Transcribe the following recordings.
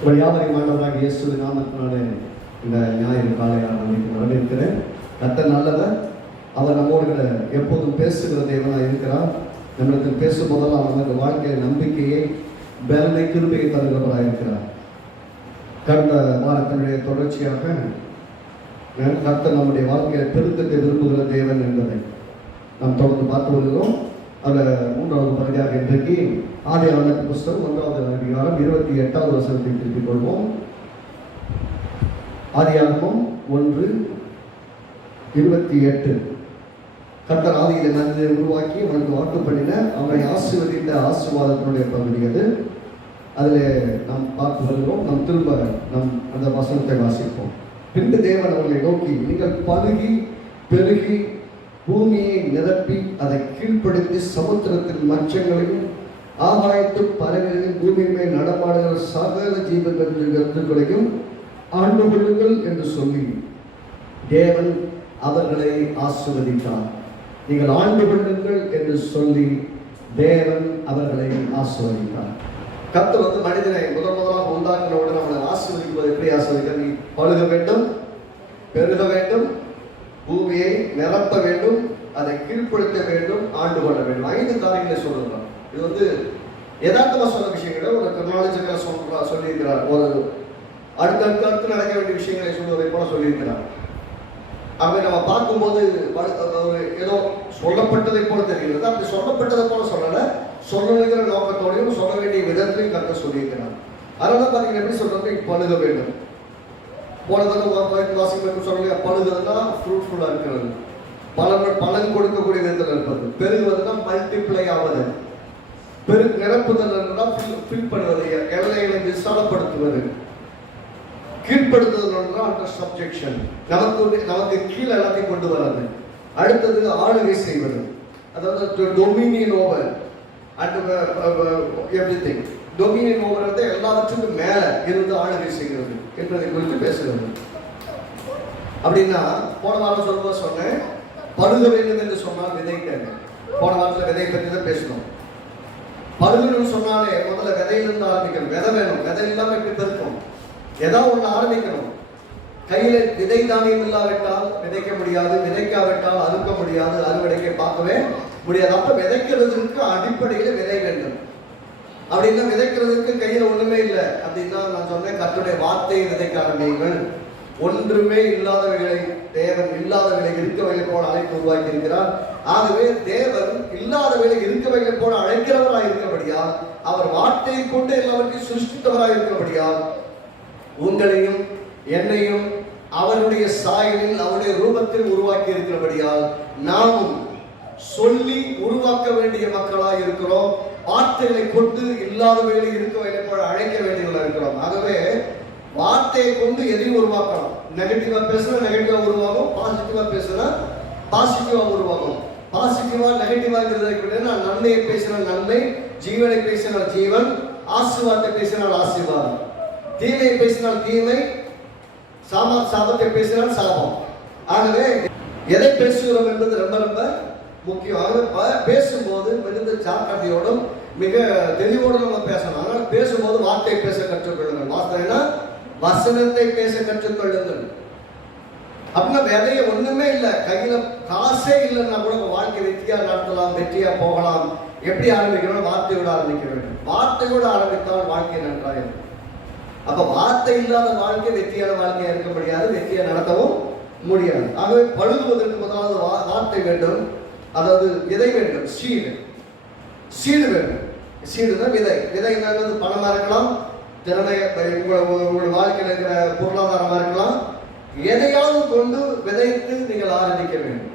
உங்கள் யாவரையும் ஆண்டவராக இயேசுவின் நாமத்தினாலே இந்த ஞாயிறு காலை ஆராதனைக்கு வரவேற்கிறேன். கர்த்தர் நல்லவர். அவர் நம்மோடு கூட எப்போதும் பேசுகிற தேவனாக இருக்கிறார். நம்மளுக்கு பேசும் போதெல்லாம் நமக்கு வாழ்க்கையில் நம்பிக்கையை, பலனை, கிருபையை தருகிறவராக இருக்கிறார். கடந்த வாரத்தினுடைய தொடர்ச்சியாக கர்த்தர் நம்முடைய வாழ்க்கையில் பெருக்கத்தை விரும்புகிற தேவன் என்பதை நாம் தொடர்ந்து பார்த்து வருகிறோம். அதில் 3வது பகுதியாக இன்றைக்கு ஆதியாகமத்தின் புஸ்தகம் 1வது அதிகாரம் 28வது வசனத்தை திருப்பிக் கொள்வோம். ஆதியாகமம் 1:28. கர்த்தர் ஆதியிலே மனிதனை உருவாக்கி அவனுக்கு வாக்கு பண்ணின அவனை ஆசீர்வதித்த ஆசீர்வாதத்தினுடைய பகுதி அது. அதில் நாம் பார்த்து வருகிறோம். நாம் திரும்ப அந்த வசனத்தை வாசிப்போம். பின்பு தேவன் அவர்களை நோக்கி, நீங்கள் பலுகி பெருகி பூமியை நிரப்பி அதை கீழ்ப்படுத்தி சமுத்திரத்தின் மச்சங்களையும் ஆகாயத்து பறவைகளின் பூமி மேல் நடமாடுகிற சகல ஜீவன்களையும் ஆண்டு கொள்ளுங்கள் என்று சொல்லி தேவன் அவர்களை ஆசீர்வதித்தார். நீங்கள் ஆண்டு கொள்ளுங்கள் என்று சொல்லி தேவன் அவர்களை ஆசீர்வதித்தார். கர்த்தர் மனிதனை முதலாக உண்டாக்கினோடு நம்மளை ஆசீர்வதிப்பது எப்படி ஆசீர்வதிக்க? நீ பழுக வேண்டும், பெருக வேண்டும், பூமியை நிரப்ப வேண்டும், அதை கீழ்ப்படுத்த வேண்டும், ஆண்டு கொள்ள வேண்டும். 5 காரியங்களை சொல்லுகிறார். இது யதார்த்தமா சொன்ன விஷயங்களை ஒரு கிராலஜிக்கலா சொல்லியிருக்கிறார். ஒரு அடுத்தடுத்து நடக்க வேண்டிய விஷயங்களை சொல்வதை போல சொல்லியிருக்கிறார். அவை நம்ம பார்க்கும்போது ஏதோ சொல்லப்பட்டதை போல தெரிகிறது. அப்படி சொல்லப்பட்டதை போல சொல்லலை, சொல்லுகிற நோக்கத்தோடையும் சொல்ல வேண்டிய விதத்திலையும் கர்த்தர் சொல்லியிருக்கிறார். அதனால பார்த்தீங்கன்னா எப்படி சொல்றது? பழுக வேண்டும். போனதுக்கு சொல்லுங்க, பழுகுதுன்னா ஃப்ரூட்ஃபுல்லாக இருக்கிறது, பலன் கொடுக்கக்கூடிய விதத்தில் இருப்பது. பெருகுவதுன்னா மல்டிப்ளை ஆவது. நிரப்புதல் ஃபில் பண்ணுவது, எல்லைகளை விசாலப்படுத்துவது. கீழ்ப்படுத்துதல் அண்டர் சப்ஜெக்ஷன், நமக்கு கீழே எல்லாத்தையும் கொண்டு வராது. அடுத்தது ஆளுகை செய்வது, அதாவது Dominion over and everything. Dominion over எல்லாவற்றுக்கும் மேல இருந்து ஆளுகை செய்கிறது என்பதை குறித்து பேசுகிறது. அப்படின்னா போன வாரம் சொல்லும்போது சொன்னேன், பழுக வேண்டும் என்று சொன்னால் விதைக்க. போன வாரத்தில் விதை பற்றி தான் பேசணும். பழுகணும்னு சொன்னாலே முதல்ல விதையிலிருந்து ஆரம்பிக்கணும். விதை வேணும். விதை இல்லாமல் எப்படி பெருக்கும்? ஏதாவது ஒன்று ஆரம்பிக்கணும். கையில விதை தானியம் இல்லாவிட்டால் விதைக்க முடியாது, விதைக்காவிட்டால் அறுக்க முடியாது, அறுவடைக்கை பார்க்கவே முடியாது. அப்ப விதைக்கிறதுக்கு அடிப்படையில் விதை வேண்டும். அப்படின்னா விதைக்கிறதுக்கு கையில ஒண்ணுமே இல்லை அப்படின்னா நான் சொன்னேன், கர்த்தருடைய வார்த்தையை விதைக்க ஆரம்பியுங்கள். ஒன்றுமே இல்லாதவைகளை தேவன் இல்லாதவைகளை இருக்கவைகளை போல அழைத்து உருவாக்கி இருக்கிறார். ஆகவே தேவன் இல்லாதவைகளை இருக்கவைகளை போல அழைக்கிறவராக இருக்கிறபடியால், அவர் வார்த்தையை கொண்டு எல்லாவற்றையும் சிருஷ்டித்தவராக இருக்கிறபடியால், உங்களையும் என்னையும் அவருடைய சாயலில் அவருடைய ரூபத்தில் உருவாக்கி இருக்கிறபடியால் நாமும் சொல்லி உருவாக்க வேண்டிய மக்களாக இருக்கிறோம். வார்த்தைகளை கொண்டு இல்லாதவைகளை இருக்கவைகளை போல அழைக்க வேண்டியவர்களாக இருக்கிறோம். ஆகவே வார்த்தையை கொண்டு எதையும் உருவாக்கலாம். நெகட்டிவா பேசுனா நெகட்டிவா உருவாகும், பாசிட்டிவா பேசுனா பாசிட்டிவா உருவாகும். பாசிட்டிவா நெகட்டிவா நன்மையை பேசினால் நன்மை, ஜீவனை பேசினால் ஜீவன், ஆசீர்வாதத்தை பேசினால் ஆசீர்வாதம், தீமையை பேசினால் தீமை, சாபத்தை பேசினால் சாபம். ஆகவே எதை பேசுகிறோம் என்பது ரொம்ப ரொம்ப முக்கியம். பேசும்போது மிகுந்த ஜாக்கிரதையோடும் மிக தெளிவோடு நம்ம பேசணும். அதனால பேசும்போது வார்த்தை பேச கற்றுக்கொள்ளுங்கள். வார்த்தைனா வசனத்தை பேச கற்றுக்கொள்ளுங்கள். அப்படின்னா விதைய ஒண்ணுமே இல்லை, கையில காசே இல்லைன்னா கூட வாழ்க்கை வெற்றியா நடத்தலாம், வெற்றியா போகலாம். எப்படி ஆரம்பிக்கணும்? வார்த்தையோடு ஆரம்பிக்க வேண்டும். வார்த்தையோடு ஆரம்பித்தால் வாழ்க்கை நன்றாக இருக்கும். அப்ப வார்த்தை இல்லாத வாழ்க்கை வெற்றியான வாழ்க்கையா இருக்க முடியாது, வெற்றியை நடத்தவும் முடியாது. ஆகவே பழுகுவதற்கு முதலாவது வார்த்தை வேண்டும், அதாவது விதை வேண்டும். சீடு வேண்டும். சீடுனா விதை. விதை என்னது? பணமா இருக்கலாம், திறமை, உங்களுடைய வாழ்க்கையில் இருக்கிற பொருளாதாரமா இருக்கலாம். எதையாவது கொண்டு விதைத்து நீங்கள் ஆரம்பிக்க வேண்டும்.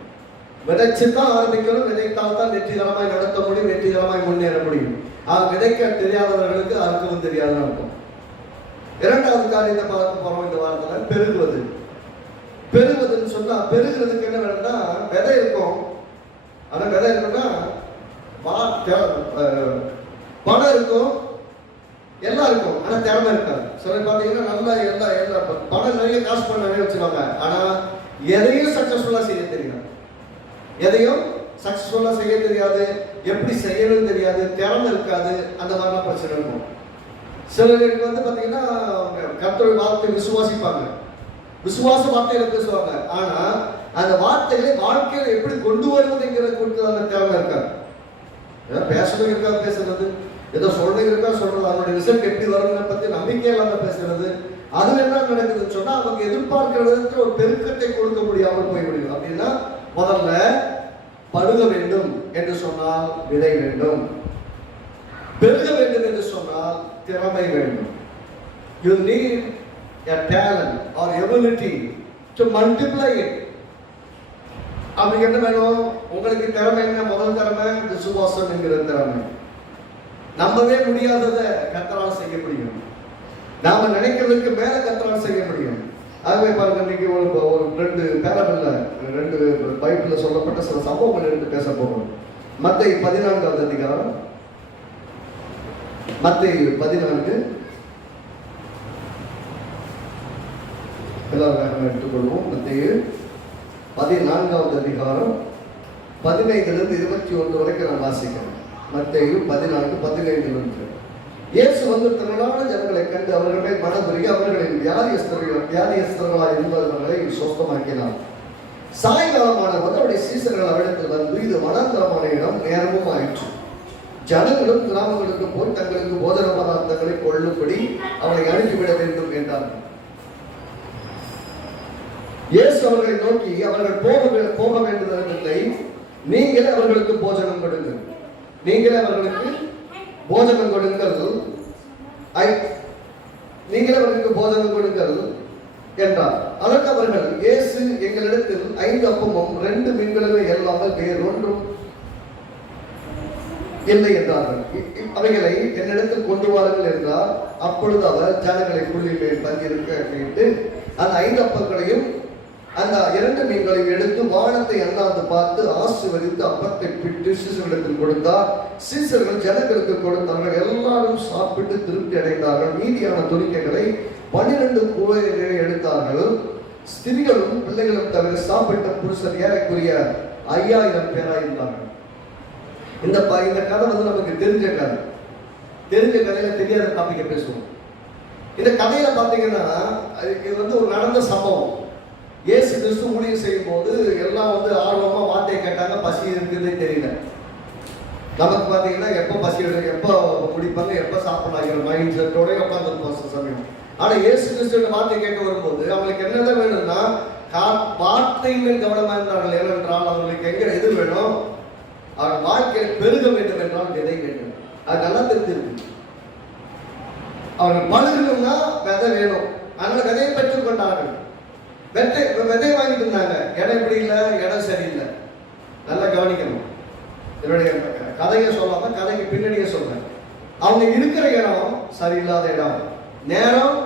விதைச்சுதான் ஆரம்பிக்கணும். விதைத்தால் தான் வெற்றிகரமாய் நடத்த முடியும், வெற்றிகரமாய் முன்னேற முடியும். விதைக்க தெரியாதவர்களுக்கு அறுக்கவும் தெரியாதுன்னு இருக்கும். 2வது காரியத்தை பார்க்க போறோம் இந்த வாரத்தில், பெருகுவது. பெருகுவதுன்னு சொன்னா பெருகிறதுக்கு என்ன வேணும்னா விதை இருக்கும். ஆனா விதை இருக்குன்னா பணம் இருக்கும், எல்லாம் இருக்கும், ஆனா திறமை இருக்காது. சில பார்த்தீங்கன்னா நல்லா எல்லா பணம் நிறைய காசு பண்ண நிறைய வச்சுருவாங்க, ஆனா எதையும் சக்சஸ்ஃபுல்லா செய்ய தெரியாது. எதையும் சக்சஸ்ஃபுல்லா செய்ய தெரியாது, எப்படி செய்யணும்னு தெரியாது, திறமை இருக்காது. அந்த மாதிரிலாம் பிரச்சனை இருக்கும். சிலருக்கு வந்து பார்த்தீங்கன்னா கர்த்தருடைய வார்த்தை விசுவாசிப்பாங்க, விசுவாச வார்த்தைகளை பேசுவாங்க. ஆனா அந்த வார்த்தைகளை வாழ்க்கையில எப்படி கொண்டு வருவதுங்கிற கொடுத்ததான திறமை இருக்காது. ஏதோ பேசணும் இருக்கா பேசுறது, ஏதோ சொல்றது இருக்கா சொல்றது, அவனுடைய ரிசல்ட் எப்படி வரும்னு பத்தி நம்பிக்கை இல்லாம பேசுறது. அதுல என்ன நடக்குதுன்னு சொன்னா அவங்க எதிர்பார்க்கிற விதத்துல ஒரு பெருக்கத்தை கொடுக்க முடியாமல் போய்விடும். அப்படின்னா முதல்ல பழுக வேண்டும் என்று சொன்னால் விதை வேண்டும், பெருக வேண்டும் என்று சொன்னால் திறமை வேண்டும். You need a talent or ability to multiply it. அப்படி என்ன வேணும் உங்களுக்கு? திறமை என்ன? முதல் திறமை விசுவாசம் என்கிற திறமை. நம்பவே முடியாததை கர்த்தரால் செய்ய முடியும், நாம நினைக்கிறதுக்கு மேல கர்த்தரால் செய்ய முடியும். ஆகவே பாருங்க, இன்னைக்கு ஒரு ரெண்டு பேரபிள்ல, ரெண்டு பைபிள்ல சொல்லப்பட்ட சில சம்பவங்கள் எடுத்து பேச போறோம். மத்தேயு 14வது அதிகாரம், மத்தேயு 14, எல்லாரும் எடுத்துக்கொள்வோம். மத்தேயு 14வது அதிகாரம் 15லிருந்து 21 வரைக்கும் நான் வாசிக்கிறேன். மத்தேயு 14:15. இயேசு வந்து திரளான ஜனங்களை கண்டு அவர்களை மனதுருகி அவர்களின் வியாதியஸ்தர்களாய் இருந்தவர்களை சொஸ்தமாக்கினார். சாயங்காலமான அவருடைய சீசர்கள் அவரிடத்தில் வந்து, இது வனாந்தரமான இடம், நேரமும் ஆயிற்று. ஜனங்களும் கிராமங்களுக்கு போய் தங்களுக்கு போதன பதார்த்தங்களை கொள்ளும்படி அவளை அனுப்பிவிட வேண்டும் என்றார்கள். இயேசு அவர்களை நோக்கி, அவர்கள் போக வேண்டியதில்லை, நீங்களே அவர்களுக்கு போஜனம் கொடுங்கள், நீங்களே அவர்களுக்கு போஜனம் கொடுங்கள், நீங்களே அவர்களுக்கு போஜனம் கொடுங்கள் என்றார். அதற்கு அவர்கள், இயேசு எங்களிடத்தில் 5 அப்பமும் 2 மீன்களும் இல்லாமல் வேறொன்றும் இல்லை என்றார்கள். அவைகளை என்னிடத்தில் கொண்டு வாருங்கள் என்றார். அப்பொழுது அவர் ஜனங்களை புள்ளியில் தங்கியிருக்க கேட்டு அந்த 5 அப்பங்களையும் அந்த 2 மீன்களையும் எடுத்து வானத்தை அண்ணாந்து பார்த்து ஆசீர்வதித்து அப்பத்தை பிட்டு சீசர்களுக்கு கொடுத்தார். சீசர்கள் ஜனங்களுக்கு கொடுத்தார்கள். எல்லாரும் சாப்பிட்டு திருப்தி அடைந்தார்கள். மீதியான துணிக்கைகளை 12 கூடைகளை எடுத்தார்கள். ஸ்திரீகளும் பிள்ளைகளும் தவிர சாப்பிட்ட புருஷர் ஏறக்குரிய 5000 பேராக இருந்தார்கள். இந்த கதை வந்து நமக்கு தெரிஞ்ச கதை. தெரிஞ்ச கதையில தெரியாத டாபிக்க பேசுவோம். இந்த கதையில பாத்தீங்கன்னா இது வந்து ஒரு நடந்த சம்பவம். இயேசு கிறிஸ்து ஊழியம் செய்யும் போது எல்லாம் வந்து ஆர்வமா வார்த்தையை கேட்டாங்க. பசி இருக்குதுன்னு தெரியல. நமக்கு பாத்தீங்கன்னா எப்ப பசி எடுக்க, எப்ப குடிப்பாங்க, எப்ப சாப்பிடலாங்கிற மைண்ட் செட்டோட உட்காந்துருப்போம் சமயம். ஆனா இயேசு கிறிஸ்துவோட வார்த்தை கேட்க வரும்போது அவங்களுக்கு என்னதான் வேணும்னா வார்த்தையின் கவனமா இருந்தார்கள். ஏனென்றால் அவங்களுக்கு எங்க எது வேணும்? அவர் வாழ்க்கையில் பெருக வேண்டும் என்றால் விதை வேண்டும். அது நல்லா தெரிஞ்சிருக்கு. அவர்கள் பழுகணும்னா விதை வேணும். அதனால விதையை பெற்றுக் கொண்டார்கள். விதை வாங்கிட்டு இருந்தாங்க. இடம் இப்படி இல்லை, இடம் சரியில்லை. நல்லா கவனிக்கணும். என்னுடைய கதையை சொல்லாம கதைக்கு பின்னணியே சொல்றேன். அவங்க இருக்கிற இடம் சரியில்லாத இடம். நேரம்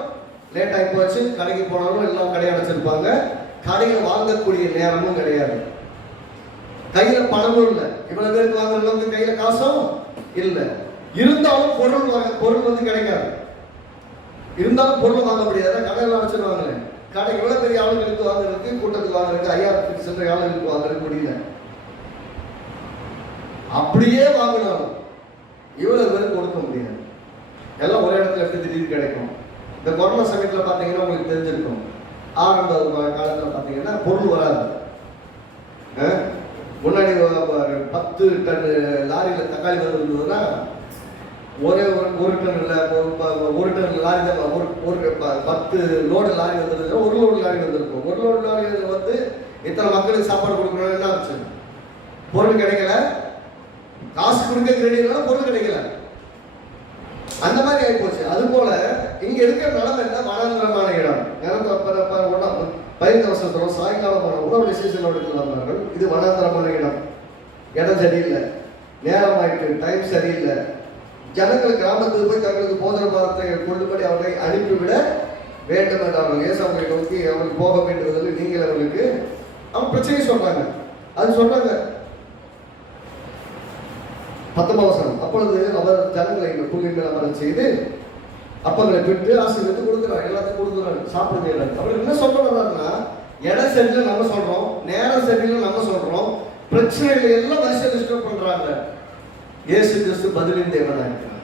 லேட் ஆகி போச்சு. கடைக்கு போனாலும் எல்லாம் கடை அடைச்சிருப்பாங்க. கடையில் வாங்கக்கூடிய நேரமும் கிடையாது. கையில பணமும் இல்லை. இவ்வளவு பேருக்கு வாங்குறவங்க கையில காசும் இல்லை. இருந்தாலும் பொருள் வந்து கிடைக்காது. இருந்தாலும் பொருள் வாங்க முடியாது. கடையில் வச்சிருவாங்க. கடை இவ்வளவு பெரிய ஆளுங்களுக்கு வாங்குறதுக்கு, கூட்டத்துக்கு வாங்குறதுக்கு, 5000 சென்ற ஆளுங்களுக்கு வாங்குறதுக்கு முடியல. அப்படியே வாங்கினாலும் இவ்வளவு பேருக்கு கொடுக்க முடியாது. எல்லாம் ஒரே இடத்துல எப்படி திடீர்னு கிடைக்கும்? இந்த கொரோனா சமயத்தில் பார்த்தீங்கன்னா உங்களுக்கு தெரிஞ்சிருக்கும். ஆரம்ப காலத்தில் பார்த்தீங்கன்னா பொருள் வராது. முன்னாடி 10 டன் லாரியில் தக்காளி வந்திருந்ததுன்னா ஒரு டன் இல்லை, 1 டன் லாரி தான், ஒரு 10 லோடு லாரி வந்துருந்துச்சுன்னா 1 லோடு லாரி வந்திருக்கும். 1 லோடு லாரி வந்து இத்தனை மக்களுக்கு சாப்பாடு கொடுக்கணும். என்ன ஆச்சு? பொருள் கிடைக்கல. காசு கொடுக்க கிடைக்கல, பொருள் கிடைக்கல. அந்த மாதிரி ஆகிப்போச்சு. அது போல இங்க இருக்கிற நிலைமை என்ன? வனாந்தரமான இடம். 15 வருஷத்துல சாயங்காலமான உணவு சீசனோடு இருந்தார்கள். இது வனாந்தரமான இடம். இடம் சரியில்லை, நேரம் ஆயிட்டு, டைம் சரியில்லை. ஜனங்கள் கிராமத்துக்கு போய் தங்களுக்கு போதன பாரத்தை கொள்ளும்படி அவர்களை அனுப்பிவிட வேண்டும் என்றார்கள். ஏசு அவர்களை நோக்கி, அவர்கள் போக வேண்டுவதில் நீங்கள் அவர்களுக்கு அவங்க பிரச்சனையை சொல்றாங்க. அது சொல்றாங்க 19 வசனம். அப்பொழுது அவர் ஜனங்களை புள்ளின் மேல் அமர செய்து அப்பங்களை விட்டு ஆசீர்வதித்து கொடுக்குறாரு. எல்லாத்தையும் கொடுக்குறாரு, சாப்பிடுங்க. அவருக்கு என்ன சொல்றாருன்னா, இடம் சரியில்லை நம்ம சொல்றோம், நேரம் சரியில்லை நம்ம சொல்றோம், பிரச்சனைகளை எல்லாம் வரிசை டிஸ்டர்ப் பண்றாங்க. இயேசு கிறிஸ்து பதிலின் தேவனா இருக்கிறார்.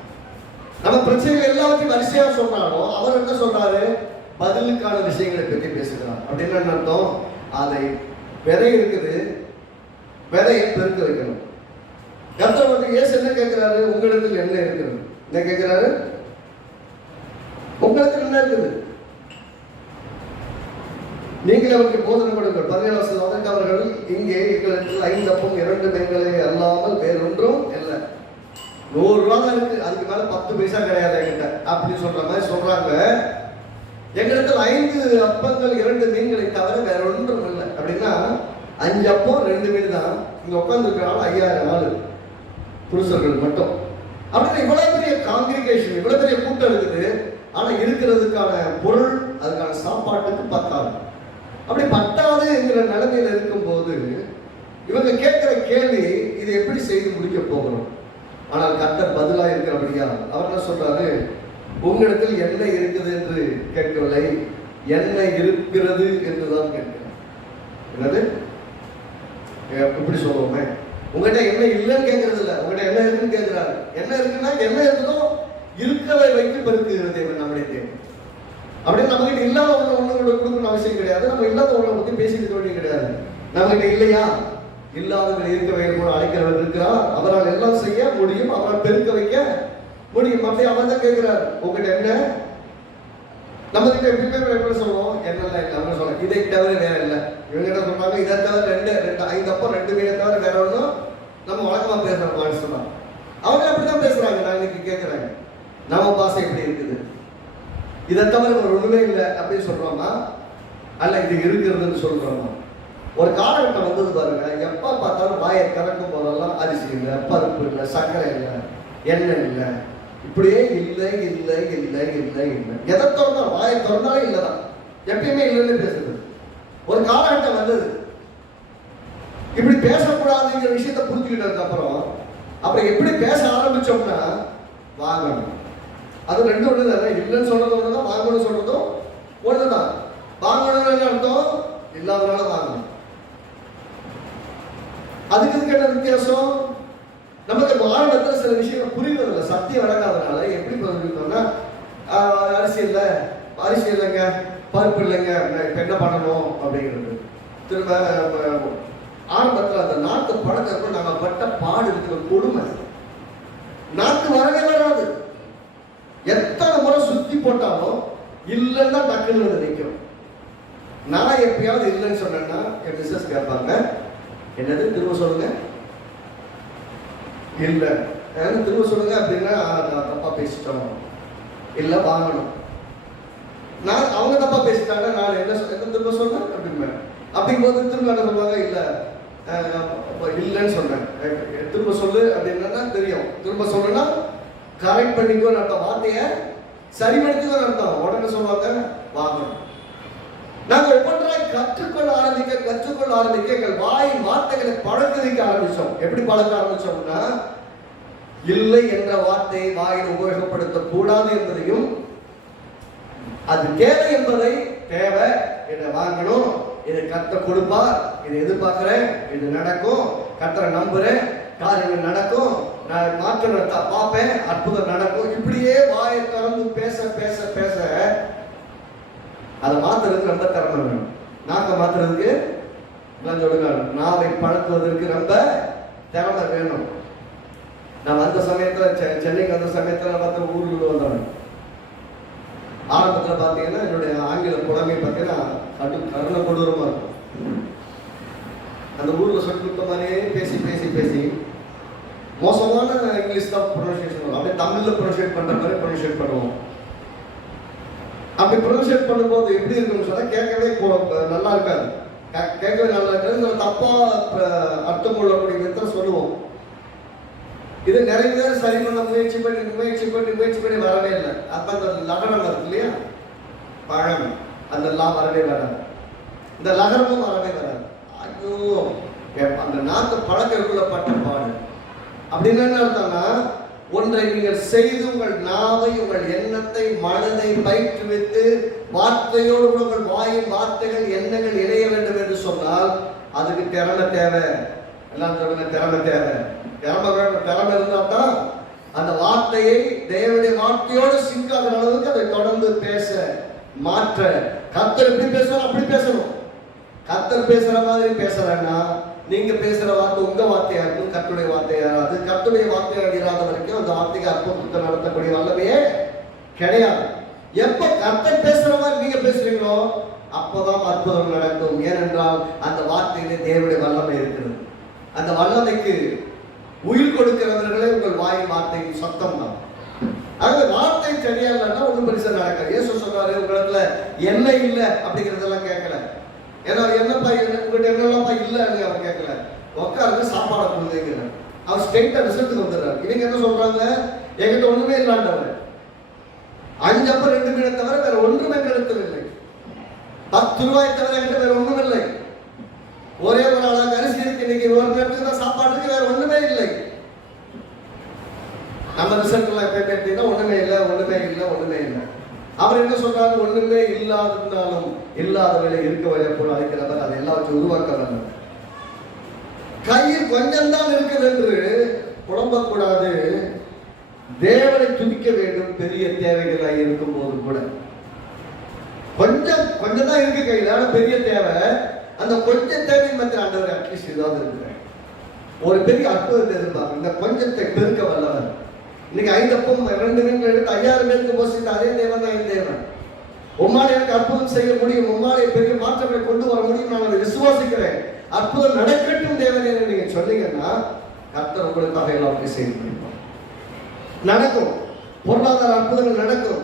நம்ம பிரச்சனைகள் எல்லாத்தையும் வரிசையா சொன்னாலும் அவர் என்ன சொல்றாரு? பதிலுக்கான விஷயங்களை பற்றி பேசுகிறார். அப்படின்னு என்ன அர்த்தம்? அதை விதை இருக்குது, விதையை பெருக்க வைக்கணும். கர்த்தர் வந்து இயேசு என்ன கேட்கிறாரு? உங்களிடத்தில் என்ன இருக்கிறது? என்ன கேட்கிறாரு? உங்களுக்கு என்ன இருக்குது? நீங்கள் அவருக்கு போதனை கொடுங்கள். 17 அதற்கு அவர்கள், இங்கே எங்களுக்கு 5 அப்பம் 2 மீன்களே அல்லாமல் வேறொன்றும் இல்லை. 100 ரூபா தான் இருக்கு, அதுக்கு மேல 10 பைசா கிடையாது என்கிட்ட அப்படி சொல்ற மாதிரி சொல்றாங்க. எங்களிடத்தில் 5 அப்பங்கள் 2 மீன்களை தவிர வேற ஒன்றும் இல்லை. அப்படின்னா 5 அப்பம் 2 மீன் தான். இங்க உட்கார்ந்து இருக்கிறாங்க 5000 ஆளு புருஷர்கள் மட்டும். அப்படின்னா இவ்வளவு பெரிய காங்கிரிகேஷன், இவ்வளவு பெரிய கூட்டம் இருக்குது. ஆனா இருக்கிறதுக்கான பொருள், அதுக்கான சாப்பாட்டுக்கு பத்தாது. அப்படி பத்தாது என்கிற நிலைமையில இருக்கும் போது இவங்க கேட்கிற கேள்வி, இதை எப்படி செய்து முடிக்க போகிறோம்? ஆனால் கர்த்தர் பதிலாக இருக்கிறபடியா அவர் என்ன சொல்றாரு? உங்களிடத்தில் என்ன இருக்குது என்று கேட்கவில்லை, என்ன இருக்கிறது என்றுதான் கேட்கிறார். என்னது? இப்படி சொல்லுவோமே, உங்ககிட்ட என்ன இல்லைன்னு கேட்கறது இல்லை, உங்ககிட்ட என்ன இருக்குன்னு கேட்கிறாரு. என்ன இருக்குன்னா என்ன இருக்குதோ இருக்கவை வைத்து பெருக்குகிறது தேவன் நம்முடைய தேவன். அப்படின்னு நம்ம கிட்ட இல்லாத ஒண்ணு கொடுக்கணும்னு அவசியம் கிடையாது. நம்ம இல்லாத ஒன்றை பத்தி பேசிக்க வேண்டிய கிடையாது. நம்ம கிட்ட இல்லையா, இல்லாதவர்கள் இருக்க வேண்டும் அழைக்கிறவர் இருக்கிறார். அவரால் எல்லாம் செய்ய முடியும், அவரால் பெருக்க வைக்க முடியும். அப்படி அவர் தான் கேட்கிறார், உங்ககிட்ட என்ன? நம்ம கிட்ட எப்படி சொல்லுவோம்? என்னெல்லாம் இல்லை அப்படின்னு சொல்ல, இதை தவிர வேற இல்லை. இவங்க என்ன சொல்றாங்க? இதை தவிர 5 அப்பம் 2 மீனை தவிர வேற ஒன்றும் நம்ம வழக்கமா பேசுறோம் சொல்றாங்க. அவங்க அப்படிதான் பேசுறாங்க. நான் இன்னைக்கு கேட்கிறேன், நம்ம பாசை எப்படி இருக்குது? இதை தவிர ஒரு ஒண்ணுமே இல்லை அப்படின்னு சொல்றோமா, அல்ல இது இருக்கிறதுன்னு சொல்றோமா? ஒரு காலகட்டம் வந்தது பாருங்க, எப்ப பார்த்தாலும் வாயை திறக்கும் போதெல்லாம் அரிசி இல்லை, பருப்பு இல்லை, சர்க்கரை இல்லை, எண்ணெய் இல்லை, இப்படியே இல்லை இல்லை இல்லை இல்லை இல்லை. எதை திறந்தாலும் வாயை திறந்தாலும் இல்லைதான், எப்பயுமே இல்லைன்னு பேசுறது. ஒரு காலகட்டம் வந்தது, இப்படி பேசக்கூடாதுங்கிற விஷயத்த புரிஞ்சுக்கிட்டதுக்கு அப்புறம் எப்படி பேச ஆரம்பிச்சோம்னா, வாங்கணும். அது 2 ஒன்று தானே. இல்லைன்னு சொல்றது ஒன்று தான், வாங்கணும்னு சொல்றதும் ஒன்று தான். வாங்கணும்னு அர்த்தம் இல்லாதனால வாங்கணும். அதுக்கு என்ன வித்தியாசம்? நமக்கு வாழ்வத்தில் சில விஷயங்கள் புரிவதில்லை, சத்தியம் விளங்காதனால எப்படி புரிஞ்சுக்கிட்டோம்னா, அரிசி இல்லை, அரிசி இல்லைங்க, பருப்பு இல்லைங்க, இப்போ என்ன பண்ணணும் அப்படிங்கிறது. திரும்ப ஆரம்பத்தில் அந்த நாட்டு பழக்கம் நாங்கள் பட்ட பாடு இருக்கிற கொடுமை. நாட்டு வரவே வராது, எத்தனை முறை சுத்தி போட்டாலும் இல்லைன்னா டக்குன்னு நினைக்கும். நான் எப்பயாவது இல்லைன்னு சொன்னேன்னா என் மிஸ்ஸஸ் கேட்பாங்க, என்னது திரும்ப சொல்லுங்க, இல்லை திரும்ப சொல்லுங்க அப்படின்னா தப்பா பேசிட்டோம், இல்லை வாங்கணும். நான் அவங்க தப்பா பேசிட்டாங்க, நான் என்ன திரும்ப சொல்றேன் அப்படின்னு. அப்படிங்கும்போது திரும்ப என்ன சொல்லுவாங்க, இல்லை இல்லைன்னு சொன்னேன், திரும்ப சொல்லு அப்படின்னா தெரியும். திரும்ப சொல்லுன்னா கரெக்ட் பண்ணிக்கோ அர்த்தம், வார்த்தைய சரி பண்ணிக்கோ அர்த்தம். உடனே சொல்லுவாங்க வாங்கணும். நாங்க ஒவ்வொன்றாய் கற்றுக்கொள்ள ஆரம்பிக்க எங்கள் வாயின் வார்த்தைகளை பழக்க வைக்க ஆரம்பிச்சோம். எப்படி பழக்க ஆரம்பிச்சோம்னா, இல்லை என்ற வார்த்தையை வாயில் உபயோகப்படுத்த கூடாது என்பதையும், அது தேவை என்பதை, தேவை இதை வாங்கணும், இதை கர்த்தர் கொடுப்பார், இதை எதிர்பார்க்கிறேன், இது நடக்கும், கர்த்தரை நம்புறேன், காரியங்கள் நடக்கும், நான் மாற்றத்தை பார்ப்பேன், அற்புதம் நடக்கும். இப்படியே வாயை திறந்து பேச பேச பேச அதை மாத்துறதுக்கு ரொம்ப திறமை வேணும். நாக்க மாத்துறதுக்கு சொல்லுங்க, நாவை பழக்குவதற்கு ரொம்ப திறமை வேணும். நான் வந்த சமயத்துல சென்னைக்கு வந்த சமயத்துல பார்த்து ஊருக்கு வந்தவன். ஆரம்பத்தில் பார்த்தீங்கன்னா என்னுடைய ஆங்கில புலமை பார்த்தீங்கன்னா கருணை கொடூரமா இருக்கும். அந்த ஊர்ல சொல்லி கொடுத்த மாதிரியே பேசி பேசி பேசி மோசமான இங்கிலீஷ் தான் ப்ரொனன்சியேஷன் வரும். அப்படியே தமிழ்ல ப்ரொனன்சியேட் பண்ற மாதிரி ப்ரொனன்சியேட் பண்ணுவோம். அப்படி ப்ரொனன்சியேட் பண்ணும்போது எப்படி இருக்குன்னு சொன்னா கேட்கவே நல்லா இருக்காது, கேட்கவே நல்லா இருக்காது. தப்பா அர்த்தம் கொள்ளக்கூடிய விதத்தை சொல்லுவோம். இது நிறைய பேர் சரி பண்ண முயற்சி பண்ணி வரவே இல்லை. அப்ப அந்த லகரம் இருக்கு இல்லையா, பழம், அந்த வரவே வராது, இந்த லகரமும் வரவே வராது. ஐயோ, அந்த நாக்கு பழக்கக்குள்ள பட்ட பாடு. அப்படின்னு என்ன அர்த்தம்னா, ஒன்றை நீங்கள் செய்து உங்கள் நாவை, உங்கள் எண்ணத்தை, மனதை பயிற்றுவித்து வார்த்தையோடு கூட உங்கள் வாயின் வார்த்தைகள் எண்ணங்கள் இணைய வேண்டும் என்று சொன்னால் அதுக்கு திறமை தேவை. எல்லாம் சொல்லுங்க, திறமை தேவை. திறமை வேணும். திறமை இருந்தா தான் அந்த வார்த்தையை தேவனுடைய வார்த்தையோடு சிங்க் ஆகிற அளவுக்கு அதை தொடர்ந்து பேச மாற்ற. கர்த்தர் எப்படி பேசணும் அப்படி பேசணும். கர்த்தர் பேசுற மாதிரி பேசுறேன்னா நீங்க பேசுற வார்த்தை உங்க வார்த்தையா இருக்கும், கர்த்தருடைய வார்த்தையா. அது கர்த்தருடைய வார்த்தையா இல்லாத வரைக்கும் அந்த வார்த்தைக்கு அற்புதத்தை நடத்தக்கூடிய வல்லமையே கிடையாது. எப்ப கர்த்தர் பேசுற மாதிரி நீங்க பேசுறீங்களோ அப்பதான் அற்புதம் நடக்கும். ஏனென்றால் அந்த வார்த்தையிலே தேவனுடைய வல்லமை இருக்கிறது. அந்த வல்லமைக்கு உயிர் கொடுக்கிறவர்களே உங்கள் வாய் வார்த்தையின் சத்தம் தான். அது வார்த்தை சரியா இல்லைன்னா ஒன்றும் பெருசா நடக்காது. இயேசு சொன்னாரு, உங்களிடத்துல எண்ணெய் இல்லை அப்படிங்கிறதெல்லாம் கேட்கல. ஏன்னா என்னப்பா உங்கள்கிட்ட என்னெல்லாம்ப்பா இல்லைன்னு அவர் கேட்கல. உட்காருங்க சாப்பாடை கொடுங்க. அவர் ஸ்ட்ரெயிட்டா ரிசல்ட்டுக்கு வந்துடுறாரு. இவங்க என்ன சொல்றாங்க, என்கிட்ட ஒண்ணுமே இல்லாண்டவர் 5 அப்பம் 2 மீனை தவிர வேற ஒன்றுமே கிடைத்தவில்லை. 10 ரூபாய் தவிர என்கிட்ட வேற ஒண்ணும் இல்லை. ஒரே ஒரு ஆளாக அரிசி இருக்கு, இன்னைக்கு ஒரு நேரத்துக்கு தான் சாப்பாடு இருக்கு, வேற ஒண்ணுமே இல்லை. நம்ம ரிசல்ட் எல்லாம் எப்ப கேட்டீங்கன்னா ஒண்ணுமே இல்லை, ஒண்ணுமே இல்லை, ஒண்ணுமே இல்லை. அவர் என்ன சொல்றாரு, ஒண்ணுமே இல்லாதிருந்தாலும் இல்லாத வேலை இருக்க வரைய போல அழைக்கிறவர் அதை எல்லாவற்றையும் உருவாக்க வேண்டும். கையில் கொஞ்சம் தான் இருக்குது என்று புலம்பக்கூடாது. தேவனை துதிக்க வேண்டும். பெரிய தேவைகளாக இருக்கும் போது கூட கொஞ்சம் தான் இருக்கு கையில், ஆனா பெரிய தேவை. அந்த கொஞ்சம் தேவை மத்திய ஆண்டவர் அட்லீஸ்ட் ஏதாவது இருக்கு. ஒரு பெரிய அற்புதத்தை எதிர்பார்க்க இந்த கொஞ்சத்தை பெருக்க வல்லவர். இன்னைக்கு 5 அப்பம் 2 மீன்கள் எடுத்து 5000 பேருக்கு போசிட்டு அதே தேவன் தான் என் தேவன். உம்மால் எனக்கு அற்புதம் செய்ய முடியும், உம்மாலே பெரிய மாற்றங்களை கொண்டு வர முடியும், நான் அதை விசுவாசிக்கிறேன். அற்புதம் நடக்கட்டும் தேவன் என்று நீங்க சொன்னீங்கன்னா கர்த்தர் உங்களுக்காக எல்லாத்தையும் செய்து முடியும். நடக்கும். பொருளாதார அற்புதங்கள் நடக்கும்.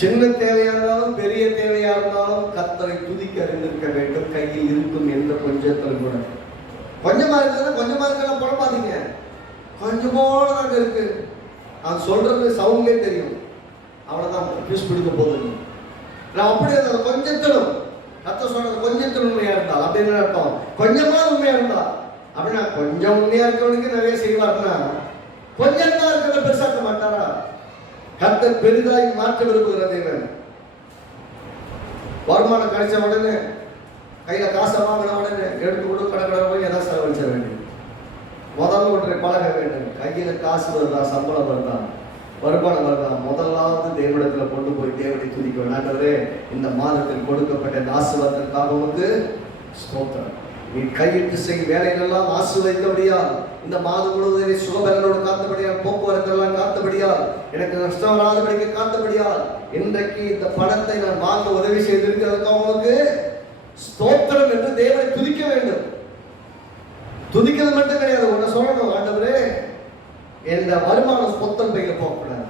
சின்ன தேவையா இருந்தாலும் பெரிய தேவையா இருந்தாலும் கர்த்தரை துதிக்க அறிந்திருக்க வேண்டும். கையில் இருக்கும் எந்த கொஞ்சத்தில் கூட கொஞ்சமா இருக்கிறதா புலம்பாதீங்க. கொஞ்சமோட தாங்க இருக்கு. அது சொல்றது சவுண்டே தெரியும். அவ்வளவுதான் பீஸ் பிடிக்க போகுது. நான் அப்படியே கொஞ்சத்திலும் கர்த்தர் சொல்றது கொஞ்சத்திலும் உண்மையா இருந்தால் அப்படின்னு அர்த்தம். கொஞ்சமா உண்மையா இருந்தா அப்படின்னா கொஞ்சம் உண்மையா இருக்கவனுக்கு நிறைய செய்வார்னா கொஞ்சம் தான் இருக்கிறத பெருசாக்க மாட்டாரா? கர்த்தர் பெரிதாய் மாற்ற விரும்புகிற தேவன். வருமானம் கிடைச்ச உடனே கையில காசை வாங்கின உடனே எடுத்து கொடு கடற்கடை போய் எதாவது செலவழிச்ச வேண்டும். முதல்ல ஒன்றை பழக வேண்டும். கையில காசு வருதா, சம்பளம் வருதா, வருமானம் வருதா, முதலாவது தேவனிடத்துல கொண்டு போய் தேவனை துதிக்க வேண்டும். ஆண்டவரே, இந்த மாதத்தில் கொடுக்கப்பட்ட இந்த ஆசீர்வாதத்திற்காக உமக்கு ஸ்தோத்திரம். நீ கையிட்டு செய்யும் வேலைகளெல்லாம் ஆசீர்வதித்தபடியால், இந்த மாதம் முழுவதும் சுகபலனோடு காத்தபடியால், போக்குவரத்து எல்லாம் காத்தபடியால், எனக்கு நஷ்டம் வராதபடிக்கு காத்தபடியால், இன்றைக்கு இந்த பணத்தை நான் வாங்க உதவி செய்திருக்கிறதுக்கு உங்களுக்கு ஸ்தோத்திரம் என்று தேவனை துதிக்க வேண்டும். துதிக்கிறது மட்டும் கிடையாது, ஒன்ன சொல்லணும், ஆண்டவரே இந்த வருமானம் பொத்தல் பையில போகக்கூடாது,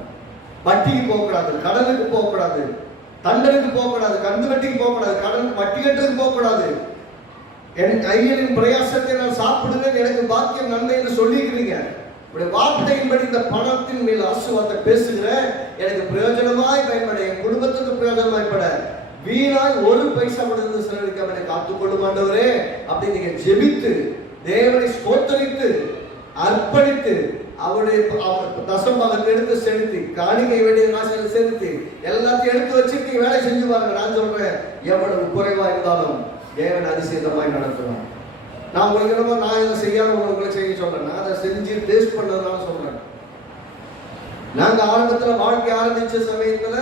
வட்டிக்கு போகக்கூடாது, கடனுக்கு போகக்கூடாது, தண்டனுக்கு போகக்கூடாது, கந்து வட்டிக்கு போகக்கூடாது, கடன் வட்டி கட்டுறதுக்கு போகக்கூடாது. என் கையின் பிரயாசத்தை நான் சாப்பிடுவேன், எனக்கு பாக்கியம் நன்மை என்று சொல்லிக்கிறீங்க. வார்த்தையின்படி இந்த பணத்தின் மேல் ஆசீர்வாதத்தை பேசுகிற எனக்கு பிரயோஜனமாய் பயன்பட, என் குடும்பத்துக்கு பிரயோஜனமாய்ப்பட, வீணாய் ஒரு பைசா கொடுத்து செலவழிக்காம என்னை காத்துக்கொள்ளும் ஆண்டவரே அப்படி நீங்க ஜெபித்து தேவனை ஸ்தோத்தரித்து அர்ப்பணித்து அவருடைய தசம்பாகத்தை எடுத்து செலுத்தி காணிக்கை வேண்டிய காசை செலுத்தி எல்லாத்தையும் எடுத்து வச்சுட்டு வேலை செஞ்சு பாருங்க. நான் சொல்றேன், எவ்வளவு குறைவா இருந்தாலும் தேவன் அதிசயமாய் நடத்துவான். நான் உங்களுக்கு என்னமோ நான் இதை செய்யாம உங்களுக்கு செய்ய சொல்றேன், நான் அதை செஞ்சு டேஸ்ட் பண்ணதுனால சொல்றேன். நாங்க ஆரம்பத்துல வாழ்க்கை ஆரம்பிச்ச சமயத்துல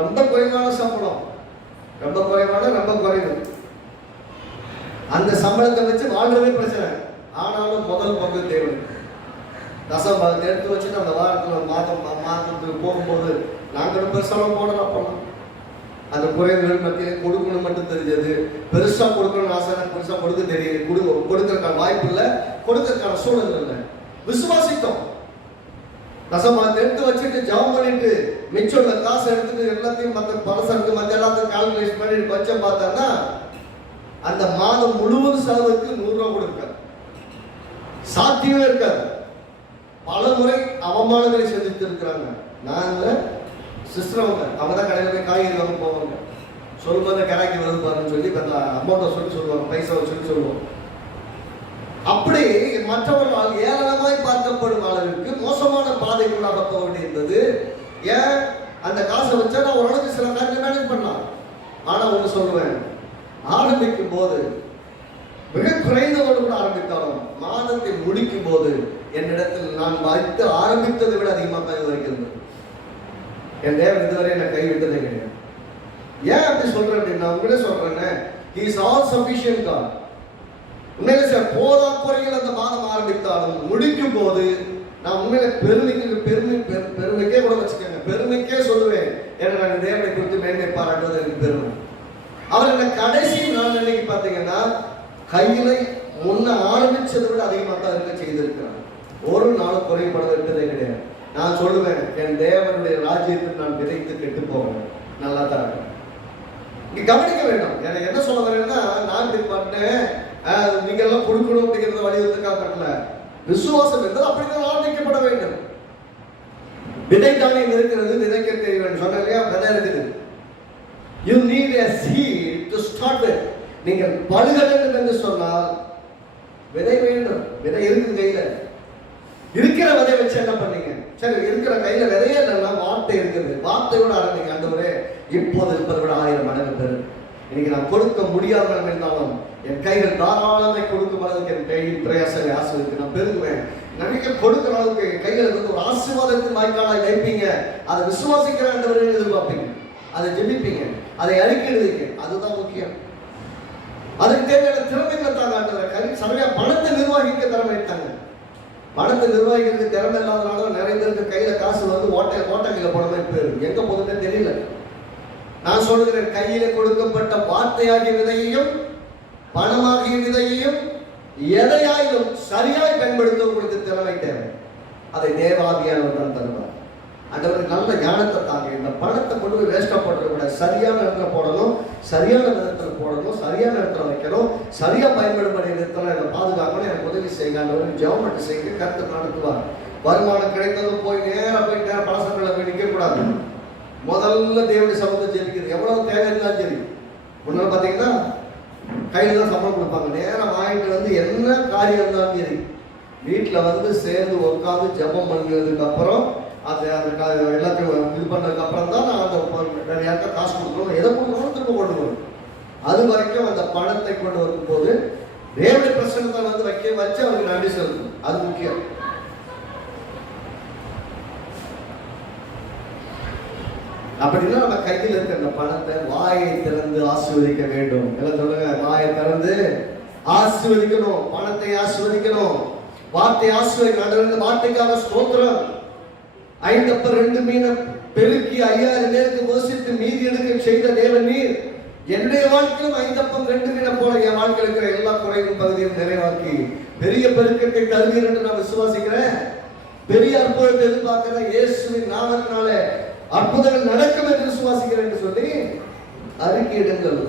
ரொம்ப குறைவான சம்பளம், ரொம்ப குறைவு. அந்த சம்பளத்தை வச்சு வாழ்றதே பிரச்சனை. ஆனாலும் முதல் பங்கு தேவன் தசம்பாகத்தை எடுத்து வச்சுட்டு அந்த வாரத்துல மாதத்துக்கு போகும்போது நாங்களும் பெருசாக போடலாம் போனோம். அந்த குறைவுகள் மத்தியில கொடுக்கணும் மட்டும் தெரிஞ்சது. பெருசா கொடுக்கணும்னு ஆசை, பெருசா கொடுக்க தெரியல, கொடுக்கறதுக்கான வாய்ப்பு இல்லை, கொடுக்கறதுக்கான சூழல் இல்லை. விசுவாசித்தோம். தசம்பாகத்தை எடுத்து வச்சுட்டு ஜபம் பண்ணிட்டு மிச்சம் காசை எடுத்துட்டு எல்லாத்தையும் மற்ற பலசருக்கு மற்ற எல்லாத்தையும் கால்குலேஷன் பண்ணிட்டு பட்சம் பார்த்தோம்னா அந்த மாதம் முழுவதும் செலவுக்கு 100 ரூபா கொடுக்காது, சாத்தியமே இருக்காது. பல முறை அவமானங்களை சந்தித்து இருக்கிறாங்க. நாங்க சிஸ்டர் அவங்க தான் கடையில் போய் காய்கறி வாங்க போவாங்க. சொல்லும்போது கராக்கி வருது பாருன்னு சொல்லி அமௌண்ட்டை சொல்லுவாங்க, பைசாவை சொல்லுவோம். அப்படி மற்றவர்களால் ஏளனமாய் பார்க்கப்படும் அளவிற்கு மோசமான பாதைகளாக போக வேண்டியிருந்தது. ஏன் அந்த காசை வச்சா நான் ஓரளவுக்கு சில காரியத்தை மேனேஜ் பண்ணலாம். ஆனா ஒன்று சொல்லுவேன், ஆரம்பிக்கும் போது மிக குறைந்தவர்கள் கூட ஆரம்பித்தாலும் மாதத்தை முடிக்கும் போது என்னிடத்தில் நான் வைத்து ஆரம்பித்ததை விட அதிகமாக தான் இது வரைக்கும் என் தேவன் இதுவரை என்னை கைவிட்டதே கிடையாது. ஏன் அப்படி சொல்றேன் அப்படின்னு உங்களே சொல்றேன்னு, He is all sufficient God. உண்மையிலே சார் போதா குறைகள் அந்த மாதம் ஆரம்பித்தாலும் முடிக்கும் போது நான் உண்மையில பெருமைக்கே கூட வச்சுக்கோங்க, பெருமைக்கே சொல்லுவேன். ஏன்னா நான் தேவனை குறித்து மேன்மை பாராட்டுவது எனக்கு பெருமை. அவர் என்ன கடைசி நாள் அன்னைக்கு பார்த்தீங்கன்னா கையில முன்ன ஆரம்பிச்சதை விட அதிகமாக தான் இருக்க செய்திருக்கிறார். ஒரு நாள் குறைபட விட்டதே கிடையாது. நான் சொல்லுவேன், என் தேவனுடைய ராஜ்யத்தில் நான் விதைத்து கெட்டு போவேன். நல்லா தான் இருக்கும். நீ கவனிக்க வேண்டும். எனக்கு என்ன சொல்ல வரேன்னா, நான் இப்படி பண்ணேன், நீங்க எல்லாம் கொடுக்கணும் அப்படிங்கிறத வலியுறுத்துக்காக பண்ணல. விசுவாசம் என்பது அப்படிதான் ஆரம்பிக்கப்பட வேண்டும். விதை தானியம் இருக்கிறது, விதைக்க தெரிய வேண்டும். சொன்ன இல்லையா, விதை இருக்குது. You need a seed to start with. நீங்கள் பழுக வேண்டும் என்று சொன்னால் விதை வேண்டும். விதை இருக்குது கையில. இருக்கிற விதை வச்சு என்ன பண்ணீங்க? சரி, இருக்கிற கையில விதையே இல்லைன்னா வார்த்தை இருக்குது. வார்த்தையோட ஆரம்பிங்க. ஆண்டவரே, இப்போது இருப்பதை விட 1000 மடங்கு பெரு. இன்னைக்கு நான் கொடுக்க முடியாத இருந்தாலும் என் கைகள் தாராளமாக கொடுக்கும் அளவுக்கு என் கையில் பிரயாசத்தை ஆசிரியருக்கு நான் பெருகுவேன். நம்பிக்கை கொடுக்கிற அளவுக்கு கையில் வந்து ஒரு ஆசீர்வாதத்தின் வாய்க்காலாக வைப்பீங்க. அதை விசுவாசிக்கிற ஆண்டவரே எதிர்பார்ப்பீங்க. அதை ஜெபிப்பீங்க, அதை அறிக்கையிடுவீங்க. அதுதான் முக்கியம். அதுக்கு தேவையான திறமைகளை தாங்க ஆண்டவரை. சரியா பணத்தை நிர்வகிக்க திறமை தாங்க. பணத்தை நிர்வகிக்கிறதுக்கு திறமை இல்லாதனால நிறைய பேருக்கு கையில காசு வந்து ஓட்டைகளை போடவே போயிடும். எங்க போகுதுன்னு தெரியல. நான் சொல்லுகிறேன், கையில கொடுக்கப்பட்ட வார்த்தையாகிய விதையையும் பணமாகிய விதையையும் எதையாயிலும் சரியாய் பயன்படுத்த உங்களுக்கு திறமை தேவை. அதை தேவாவியானவர் தான் தருவார். ஆண்டவருக்கு நல்ல ஞானத்தை தாங்க. இந்த பணத்தை கொண்டு போய் வேஸ்டா போடுறத விட சரியான இடத்துல போடணும், சரியான விதத்தில் போடணும், சரியான இடத்துல வைக்கணும், சரியா பயன்படும்படி விதத்தில் என்னை பாதுகாக்கணும். எனக்கு உதவி செய்யுங்க. ஆண்டவர் ஜெபம் செய்யுங்க. கர்த்தர் நடத்துவார். வருமானம் கிடைத்ததும் போய் நேரம் பழசங்களை போய் நிற்க கூடாது. முதல்ல தேவனுடைய சமூகத்தை ஜெபிக்கிறது. எவ்வளவு தேவை இருந்தாலும் சரி. முன்னாடி பார்த்தீங்கன்னா கையில் தான் சம்பளம் கொடுப்பாங்க. நேரம் வாங்கிட்டு வந்து என்ன காரியம் இருந்தாலும் சரி வீட்டில் வந்து சேர்ந்து உட்காந்து ஜெபம் பண்ணுறதுக்கு அப்புறம் அது அந்த எல்லாத்தையும் இது பண்ணதுக்கு அப்புறம் தான் நான் அந்த வேற யாருக்கா காசு கொடுக்கணும், எதை கொடுக்கணும் திரும்ப கொண்டு வரும். அது வரைக்கும் அந்த பணத்தை கொண்டு வரும்போது தேவனுடைய பிரசனத்தை வந்து வச்சு அவருக்கு நன்றி சொல்லணும். அது முக்கியம். அப்படின்னா நம்ம கையில் இருக்க அந்த பணத்தை வாயை திறந்து ஆசீர்வதிக்க வேண்டும். எல்லாம் சொல்லுங்க, வாயை திறந்து ஆசீர்வதிக்கணும், பணத்தை ஆசீர்வதிக்கணும், வார்த்தை ஆசீர்வதிக்கணும். வார்த்தைக்காக ஸ்தோத்திரம். 5 அப்பம் 2 மீனை பெருக்கி 5000 பேருக்கு போஷித்து மீதி எடுக்க செய்த தேவன் நீர். என்னுடைய வாழ்க்கையிலும் 5 அப்பம் 2 மீனை போல என் வாழ்க்கையில் இருக்கிற எல்லா குறையும் பகுதியும் நிறைவாக்கி பெரிய பெருக்கத்தை தருவீர் என்று நான் விசுவாசிக்கிறேன். பெரிய அற்புதத்தை எதிர்பார்க்கிறேன். இயேசுவின் நாமத்தினால அற்புதங்கள் நடக்கும் என்று விசுவாசிக்கிறேன் என்று சொல்லி அறிக்கையிடுங்கள்.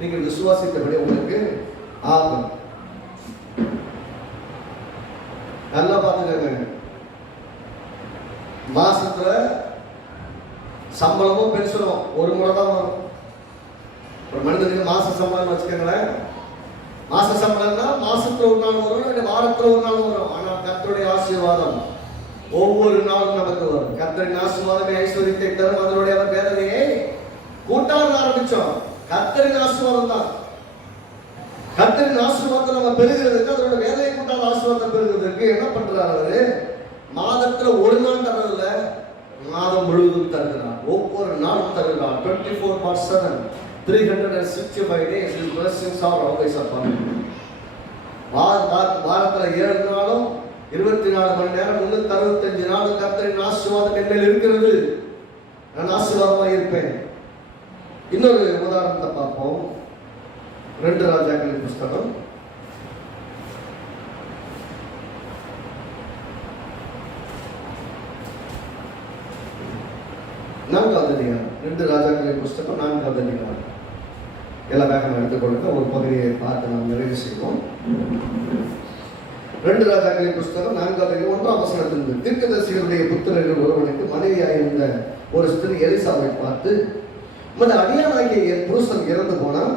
நீங்கள் விசுவாசித்தபடி உங்களுக்கு ஆகும். நல்லா பார்த்துக்கங்க. மாசத்துல சம்பளமும் பென்ஷனும் ஒரு முறை தான் வரும். ஒரு மனிதனுக்கு மாச சம்பளம் வச்சுக்கோங்களேன். மாச சம்பளம்னா மாசத்துல ஒரு நாள் வரும், வாரத்துல ஒரு நாள் வரும். ஆனால் கர்த்தருடைய ஆசீர்வாதம் ஒவ்வொரு நாளும் நமக்கு வரும். கர்த்தரின் ஆசீர்வாதமே ஐஸ்வர்யத்தை தரும், அதனுடைய அவர் வேதனையை கூட்டாக ஆரம்பிச்சோம். கர்த்தரின் ஆசீர்வாதம் தான். கர்த்தரின் ஆசீர்வாதத்தை நம்ம பெறுகிறதுக்கு, அதோட வேதனையை கூட்டாத ஆசீர்வாதம் பெறுகிறதுக்கு என்ன பண்றாரு அவரு? மாதத்துல ஒரு நாள் தரல, மாதம் முழுவதும் தருகிறார். ஒவ்வொரு நாளும் தருகிறார். 24/7 365 days his blessings are always upon you. வாரத்துல 7 நாளும் 24 மணி நேரம் 365 நாளும் கர்த்தரின் ஆசீர்வாதம் என் மேல் இருக்கிறது. நான் ஆசீர்வாதமா இருப்பேன். இன்னொரு உதாரணத்தை பார்ப்போம். 2 ராஜாக்களின் புஸ்தகம் 4வது அதிகாரம். 2 ராஜாக்களின் புஸ்தகம் 4வது அதிகாரம். எல்லா வேகமாக எடுத்துக்கொள்ளுங்க. ஒரு பகுதியை பார்த்து நாம் நிறைவு செய்வோம். 2 ராஜாக்களின் புஸ்தகம் 4வது அதிகாரம் 1ஆம் வசனத்திலிருந்து, தீர்க்கதரிசிகளுடைய புத்திரர்கள் ஒருவனுக்கு மனைவியாயிருந்த ஒரு ஸ்திரீ எலிசாவை பார்த்து, உமது அடியானாகிய என் புருஷன் இறந்து போனான்,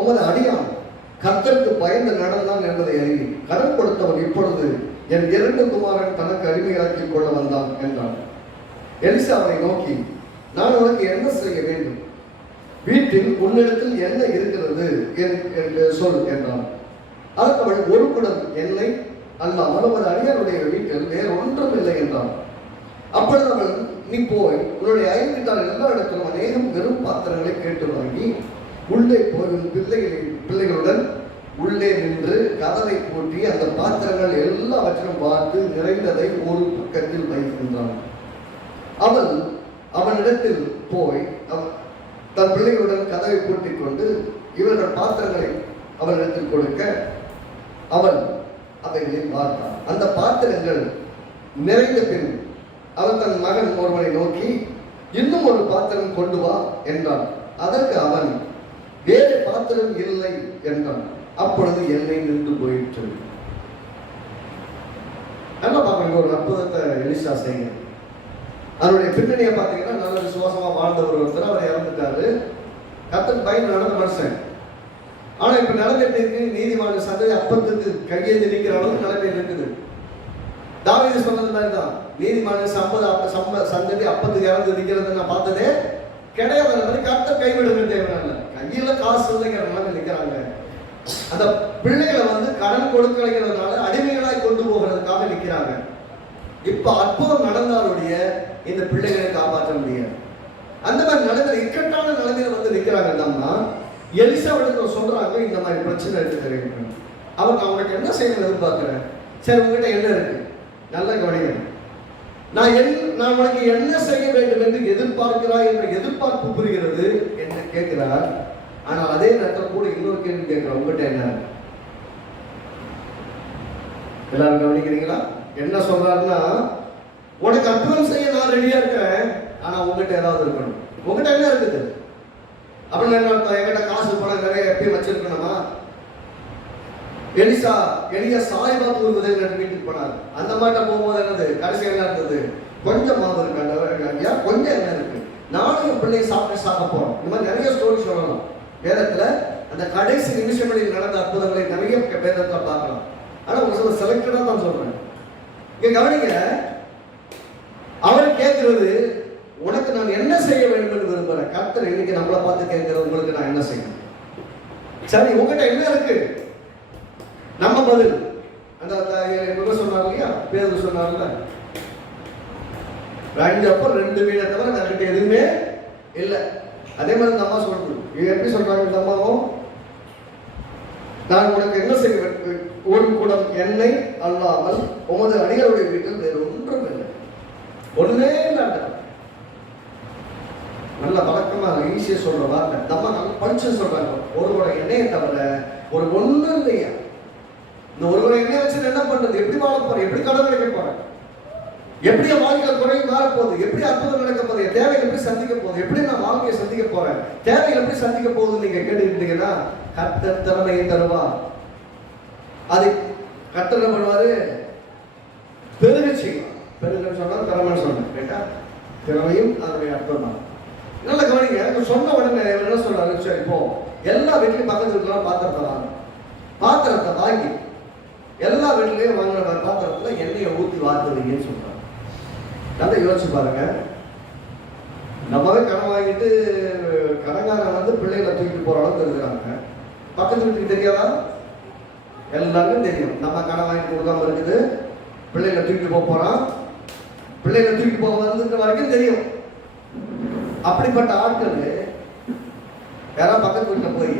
உமது அடியான் கர்த்தருக்கு பயந்து நடந்தான் என்பதை அறிவி, கடன் கொடுத்தவன் இப்பொழுது என் 2 குமாரன் தனக்கு அடிமையாக்கிக் கொள்ள வந்தான் என்றான். எலிசா அவனை நோக்கி, நான் உனக்கு என்ன செய்ய வேண்டும்? வீட்டில் உன்னிடத்தில் என்ன இருக்கிறது என்று சொல் என்றான். அதற்கு அவள் ஒரு குடம் எண்ணெய் அல்லாமல் உமது அடியாருடைய வீட்டில் வேறு ஒன்றும் இல்லை என்றான். அப்பொழுது அவள், நீ போய் உன்னுடைய அயல் வீட்டார் எல்லா இடத்திலும் அநேகம் வெறும் பாத்திரங்களை கேட்டு வாங்கி உள்ளே போய் உன் பிள்ளைகளுடன் உள்ளே நின்று கதவை பூட்டி அந்த பாத்திரங்கள் எல்லாவற்றையும் பார்த்து நிறைந்ததை ஒரு பக்கத்தில் வைக்கின்றான். அவள் அவனிடத்தில் போய் தன் பிள்ளைகளுடன் கதவை பூட்டிக் கொண்டு இவர்கள் பாத்திரங்களை அவனிடத்தில் கொடுக்க அவன் அவைகளை பார்த்தான். அந்த பாத்திரங்கள் நிறைந்த பின் அவன் தன் மகன் ஒருவனை நோக்கி, இன்னும் ஒரு பாத்திரம் கொண்டு வா என்றான். அதற்கு அவன், வேறு பாத்திரம் இல்லை என்றான். அப்பொழுது எண்ணெய் நின்று போயிற்று. நல்லா பாருங்க, ஒரு அற்புதத்தை எலிசா செய்ய. அவருடைய பின்னணியை பார்த்தீங்கன்னா, நல்ல விசுவாசமா வாழ்ந்தவர் ஒருத்தர், அவர் இறந்துட்டாரு. கர்த்தர் பயன் நடந்த மனுஷன். ஆனா இப்ப நிலைமையிட்டு இருக்கு, நீதிமான சந்ததி அப்பத்துக்கு கையேந்தி நிற்கிற அளவுக்கு நிலைமையில் இருக்குது. தாவீது சொன்னது மாதிரிதான், நீதிமான சந்ததி அப்பத்துக்கு இறந்து நிற்கிறது நான் பார்த்ததே கிடையாது. கர்த்தர் கைவிடுங்க தேவையில்லை, கையில காசு இல்லைங்கிற மாதிரி நிற்கிறாங்க. அந்த பிள்ளைகளை கடன் கொடுக்கிறதுனால அடிமைகளாய் கொண்டு போகிறதுக்காக நிற்கிறாங்க. இப்ப அற்புதம் நடந்தாலுடைய இந்த பிள்ளைகளை காப்பாற்ற முடியாது. அந்த மாதிரி நடந்த இக்கட்டான நிலைமையில நிற்கிறாங்கன்னா, எலிசாவிடத்துல சொல்றாங்க, இந்த மாதிரி பிரச்சனை இருக்கு. அவர், நான் உனக்கு என்ன செய்யணும் எதிர்பார்க்கிறேன். சரி, உங்ககிட்ட என்ன இருக்கு, நல்ல கவனிங்க. நான் உனக்கு என்ன செய்ய வேண்டும் என்று எதிர்பார்க்கிறாய் என்ற எதிர்பார்ப்பு புரிகிறது என்று கேட்கிறார். ஆனால் அதே நேரத்தில் கூட இன்னொரு கேள்வி கேட்கிறேன், உங்ககிட்ட என்ன? எல்லாரும் கவனிக்கிறீங்களா? என்ன சொல்றாருன்னா, உனக்கு அற்புதம் செய்ய நான் ரெடியா இருக்கிறேன், ஆனா உங்ககிட்ட ஏதாவது இருக்கணும். உங்ககிட்ட என்ன இருக்குது அப்படின்னு என்ன அர்த்தம்? என்கிட்ட காசு பணம் நிறைய எப்பயும் வச்சிருக்கணுமா? எலியா சாய்பாபு ஒரு உதவி வீட்டுக்கு போனார். அந்த மாட்ட போகும்போது என்னது கடைசி என்ன இருந்தது? கொஞ்சம் மாவு இருக்கு, கொஞ்சம் என்ன இருக்கு, நானும் என் பிள்ளையை சாப்பிட போறோம். இந்த மாதிரி நிறைய ஸ்டோரி சொல்லலாம் வேதத்துல. அந்த கடைசி நிமிஷங்களில் நடந்த அற்புதங்களை நிறைய வேதத்துல பார்க்கலாம். ஆனா ஒரு சில செலக்டடா தான் சொல்றேன். இங்க கவனிங்க, அவர் கேட்கிறது, உனக்கு நான் என்ன செய்ய வேண்டும் என்று விரும்புறேன். கர்த்தர் இன்னைக்கு நம்மளை பார்த்து கேட்கிறது, உங்களுக்கு நான் என்ன செய்யணும்? சரி, உங்ககிட்ட என்ன இருக்கு? நம்ம பதில் அந்த சொன்னார் இல்லையா, பேர் சொன்னார்ல, 2 அப்பம் 2 வீடை தவிர நம்மகிட்ட எதுவுமே இல்லை. அதே மாதிரி இந்த அம்மா சொல்றது, எப்படி சொல்றாங்க இந்த அம்மாவும், நான் உனக்கு என்ன செய்ய வேண்டும், ஒரு குடம் எண்ணெய் அல்லாமல் உமது அடிகளுடைய வீட்டில் வேறு ஒன்றும் இல்லை. ஒண்ணுமே இல்லாட்ட நல்ல வழக்கமா ஈஸியா சொல்ற வார்த்தை. நம்ம நல்ல படிச்சு சொல்றாங்க, ஒரு குடம் எண்ணெயை தவிர ஒரு ஒண்ணும் இல்லையா. இந்த ஒரு குடம் எண்ணெய் வச்சு என்ன பண்றது? எப்படி வாழ போறேன்? எப்படி கடன் கிடைக்க போறேன்? எப்படி என் வாழ்க்கை குறைவு மாற போகுது? எப்படி அற்புதம் நடக்க போகுது? என் தேவைகள் எப்படி சந்திக்க போகுது? எப்படி நான் வாழ்க்கையை சந்திக்க போறேன்? தேவைகள் எப்படி சந்திக்க போகுதுன்னு நீங்க கேட்டுக்கிட்டீங்கன்னா, கர்த்தர் திறமையை தருவா. அது கர்த்தர் என்ன பண்ணுவாரு? பெருக செய்வார். பெருக சொன்னா திறமைன்னு சொன்னேன் கேட்டா, திறமையும் அதனுடைய அர்த்தம் தான். நல்ல கவனிங்க, சொன்ன உடனே என்ன சொல்றாரு? சரி, இப்போ எல்லா வீட்லயும் பக்கத்துல இருக்கலாம் பாத்திரத்தை வாங்க. பாத்திரத்தை வாங்கி எல்லா வீட்லயும் வாங்கின பாத்திரத்துல எண்ணெயை ஊற்றி வாத்துவீங்கன்னு சொல்றாங்க. நல்லா யோசிச்சு பாருங்க. நம்மவே கடன் வாங்கிட்டு கடங்காரன் பிள்ளைகளை தூக்கிட்டு போற அளவுக்கு இருக்கிறாங்க. பக்கத்து வீட்டுக்கு தெரியாதா? எல்லாருக்கும் தெரியும். நம்ம கடன் வாங்கிட்டு கொடுக்காம இருக்குது, பிள்ளைகளை தூக்கிட்டு போறான், பிள்ளைகளை தூக்கிட்டு போக வந்துருக்க வரைக்கும் தெரியும். அப்படிப்பட்ட ஆட்கள் யாராவது பக்கத்து வீட்டில் போய்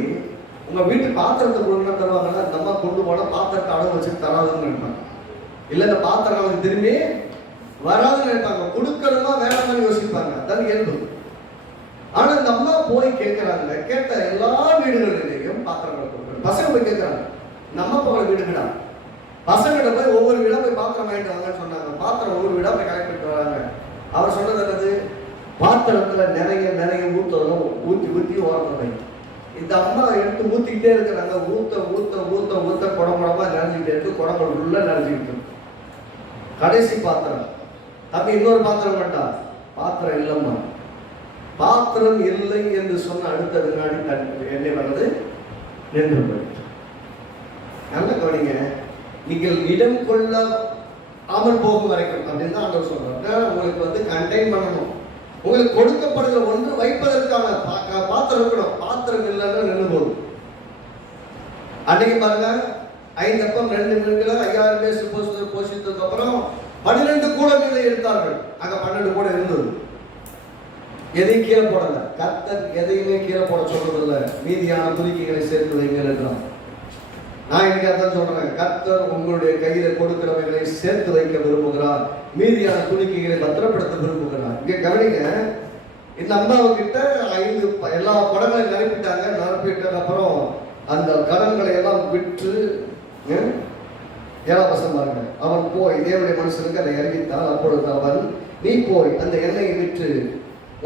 உங்க வீட்டு பாத்திரத்தை கொடுக்கணும் தருவாங்கன்னா, நம்ம கொண்டு போனா பாத்திரத்தை அளவு வச்சுட்டு தராதுன்னு நினைப்பாங்க. இல்லை, இந்த பாத்திரம் அவங்களுக்கு திரும்பி வராதுன்னு நினைப்பாங்க. கொடுக்கணுமா வேணாம்னு யோசிப்பாங்க. அதான் இயல்பு. ஆனா இந்த அம்மா போய் கேட்கிறாங்க. கேட்ட எல்லா வீடுகளிலேயும் பாத்திரங்கள் கொடுக்குறாங்க. பசங்க போய் கேட்கிறாங்க, நம்ம போகிற வீடுகளா? பசங்கிட்ட போய் ஒவ்வொரு வீடா போய் பாத்திரம் வாங்கிட்டு வாங்கன்னு சொன்னாங்க. பாத்திரம் ஒவ்வொரு வீடா போய் கலெக்ட் பண்ணிட்டு வராங்க. அவர் சொன்னது என்னது? பாத்திரத்துல நிறைய நிறைய ஊற்றணும், ஊற்றி ஊற்றி ஓரணும். இந்த அம்மா எடுத்து ஊத்திக்கிட்டே இருக்கிறாங்க. ஊத்த ஊத்த ஊத்த ஊத்த குடம்புடமா நிறைஞ்சிக்கிட்டே இருக்கு. குடம்புட உள்ள நிறைஞ்சிக்கிட்டு இருக்கு. கடைசி பாத்திரம், அப்ப இன்னொரு பாத்திரம் வேண்டாம். பாத்திரம் இல்லம்மா. பாத்திரம் இல்லை என்று சொன்ன அடுத்த வினாடி என்ன பண்ணது? நின்று போயிட்டு. நல்ல கவனிங்க, நீங்கள் இடம் கொள்ள அமல் போகும் வரைக்கும் அப்படின்னு தான் ஆண்டவர் சொல்றாரு. உங்களுக்கு கண்டெயின் பண்ணணும். உங்களுக்கு கொடுக்கப்படுகிற ஒன்று வைப்பதற்கான பாத்திரம் இருக்கணும். பாத்திரம் இல்லைன்னா நின்று போகும். அன்னைக்கு பாருங்க, 5 அப்பம் 2 மீன்களை 5000 பேர் போஷித்ததுக்கு அப்புறம் 12 கூட மீதை எடுத்தார்கள். அங்க 12 கூட இருந்தது. எதையும் கீழே போடல. கர்த்தர் எதையுமே கீழே போட சொல்றதில்ல. மீதியான துணிக்கைகளை சேர்த்து வைங்க. நான் இன்னைக்கு அதான் சொல்றேன், கர்த்தர் உங்களுடைய கையில கொடுக்கிறவைகளை சேர்த்து வைக்க விரும்புகிறார். மீதியான துணிக்கைகளை பத்திரப்படுத்த விரும்புகிறார். இங்க கவனிங்க, இந்த அம்மாவுக்கிட்ட 5 எல்லா படங்களையும் நிரப்பிட்டதுக்கு அப்புறம் அந்த கடன்களை எல்லாம் விற்று 7ஆம் வசனம் பாருங்க. அவன் போய் தேவனுடைய மனுஷனுக்கு அதை அறிவித்தான். அப்பொழுது அவன், நீ போய் அந்த எண்ணெயை விற்று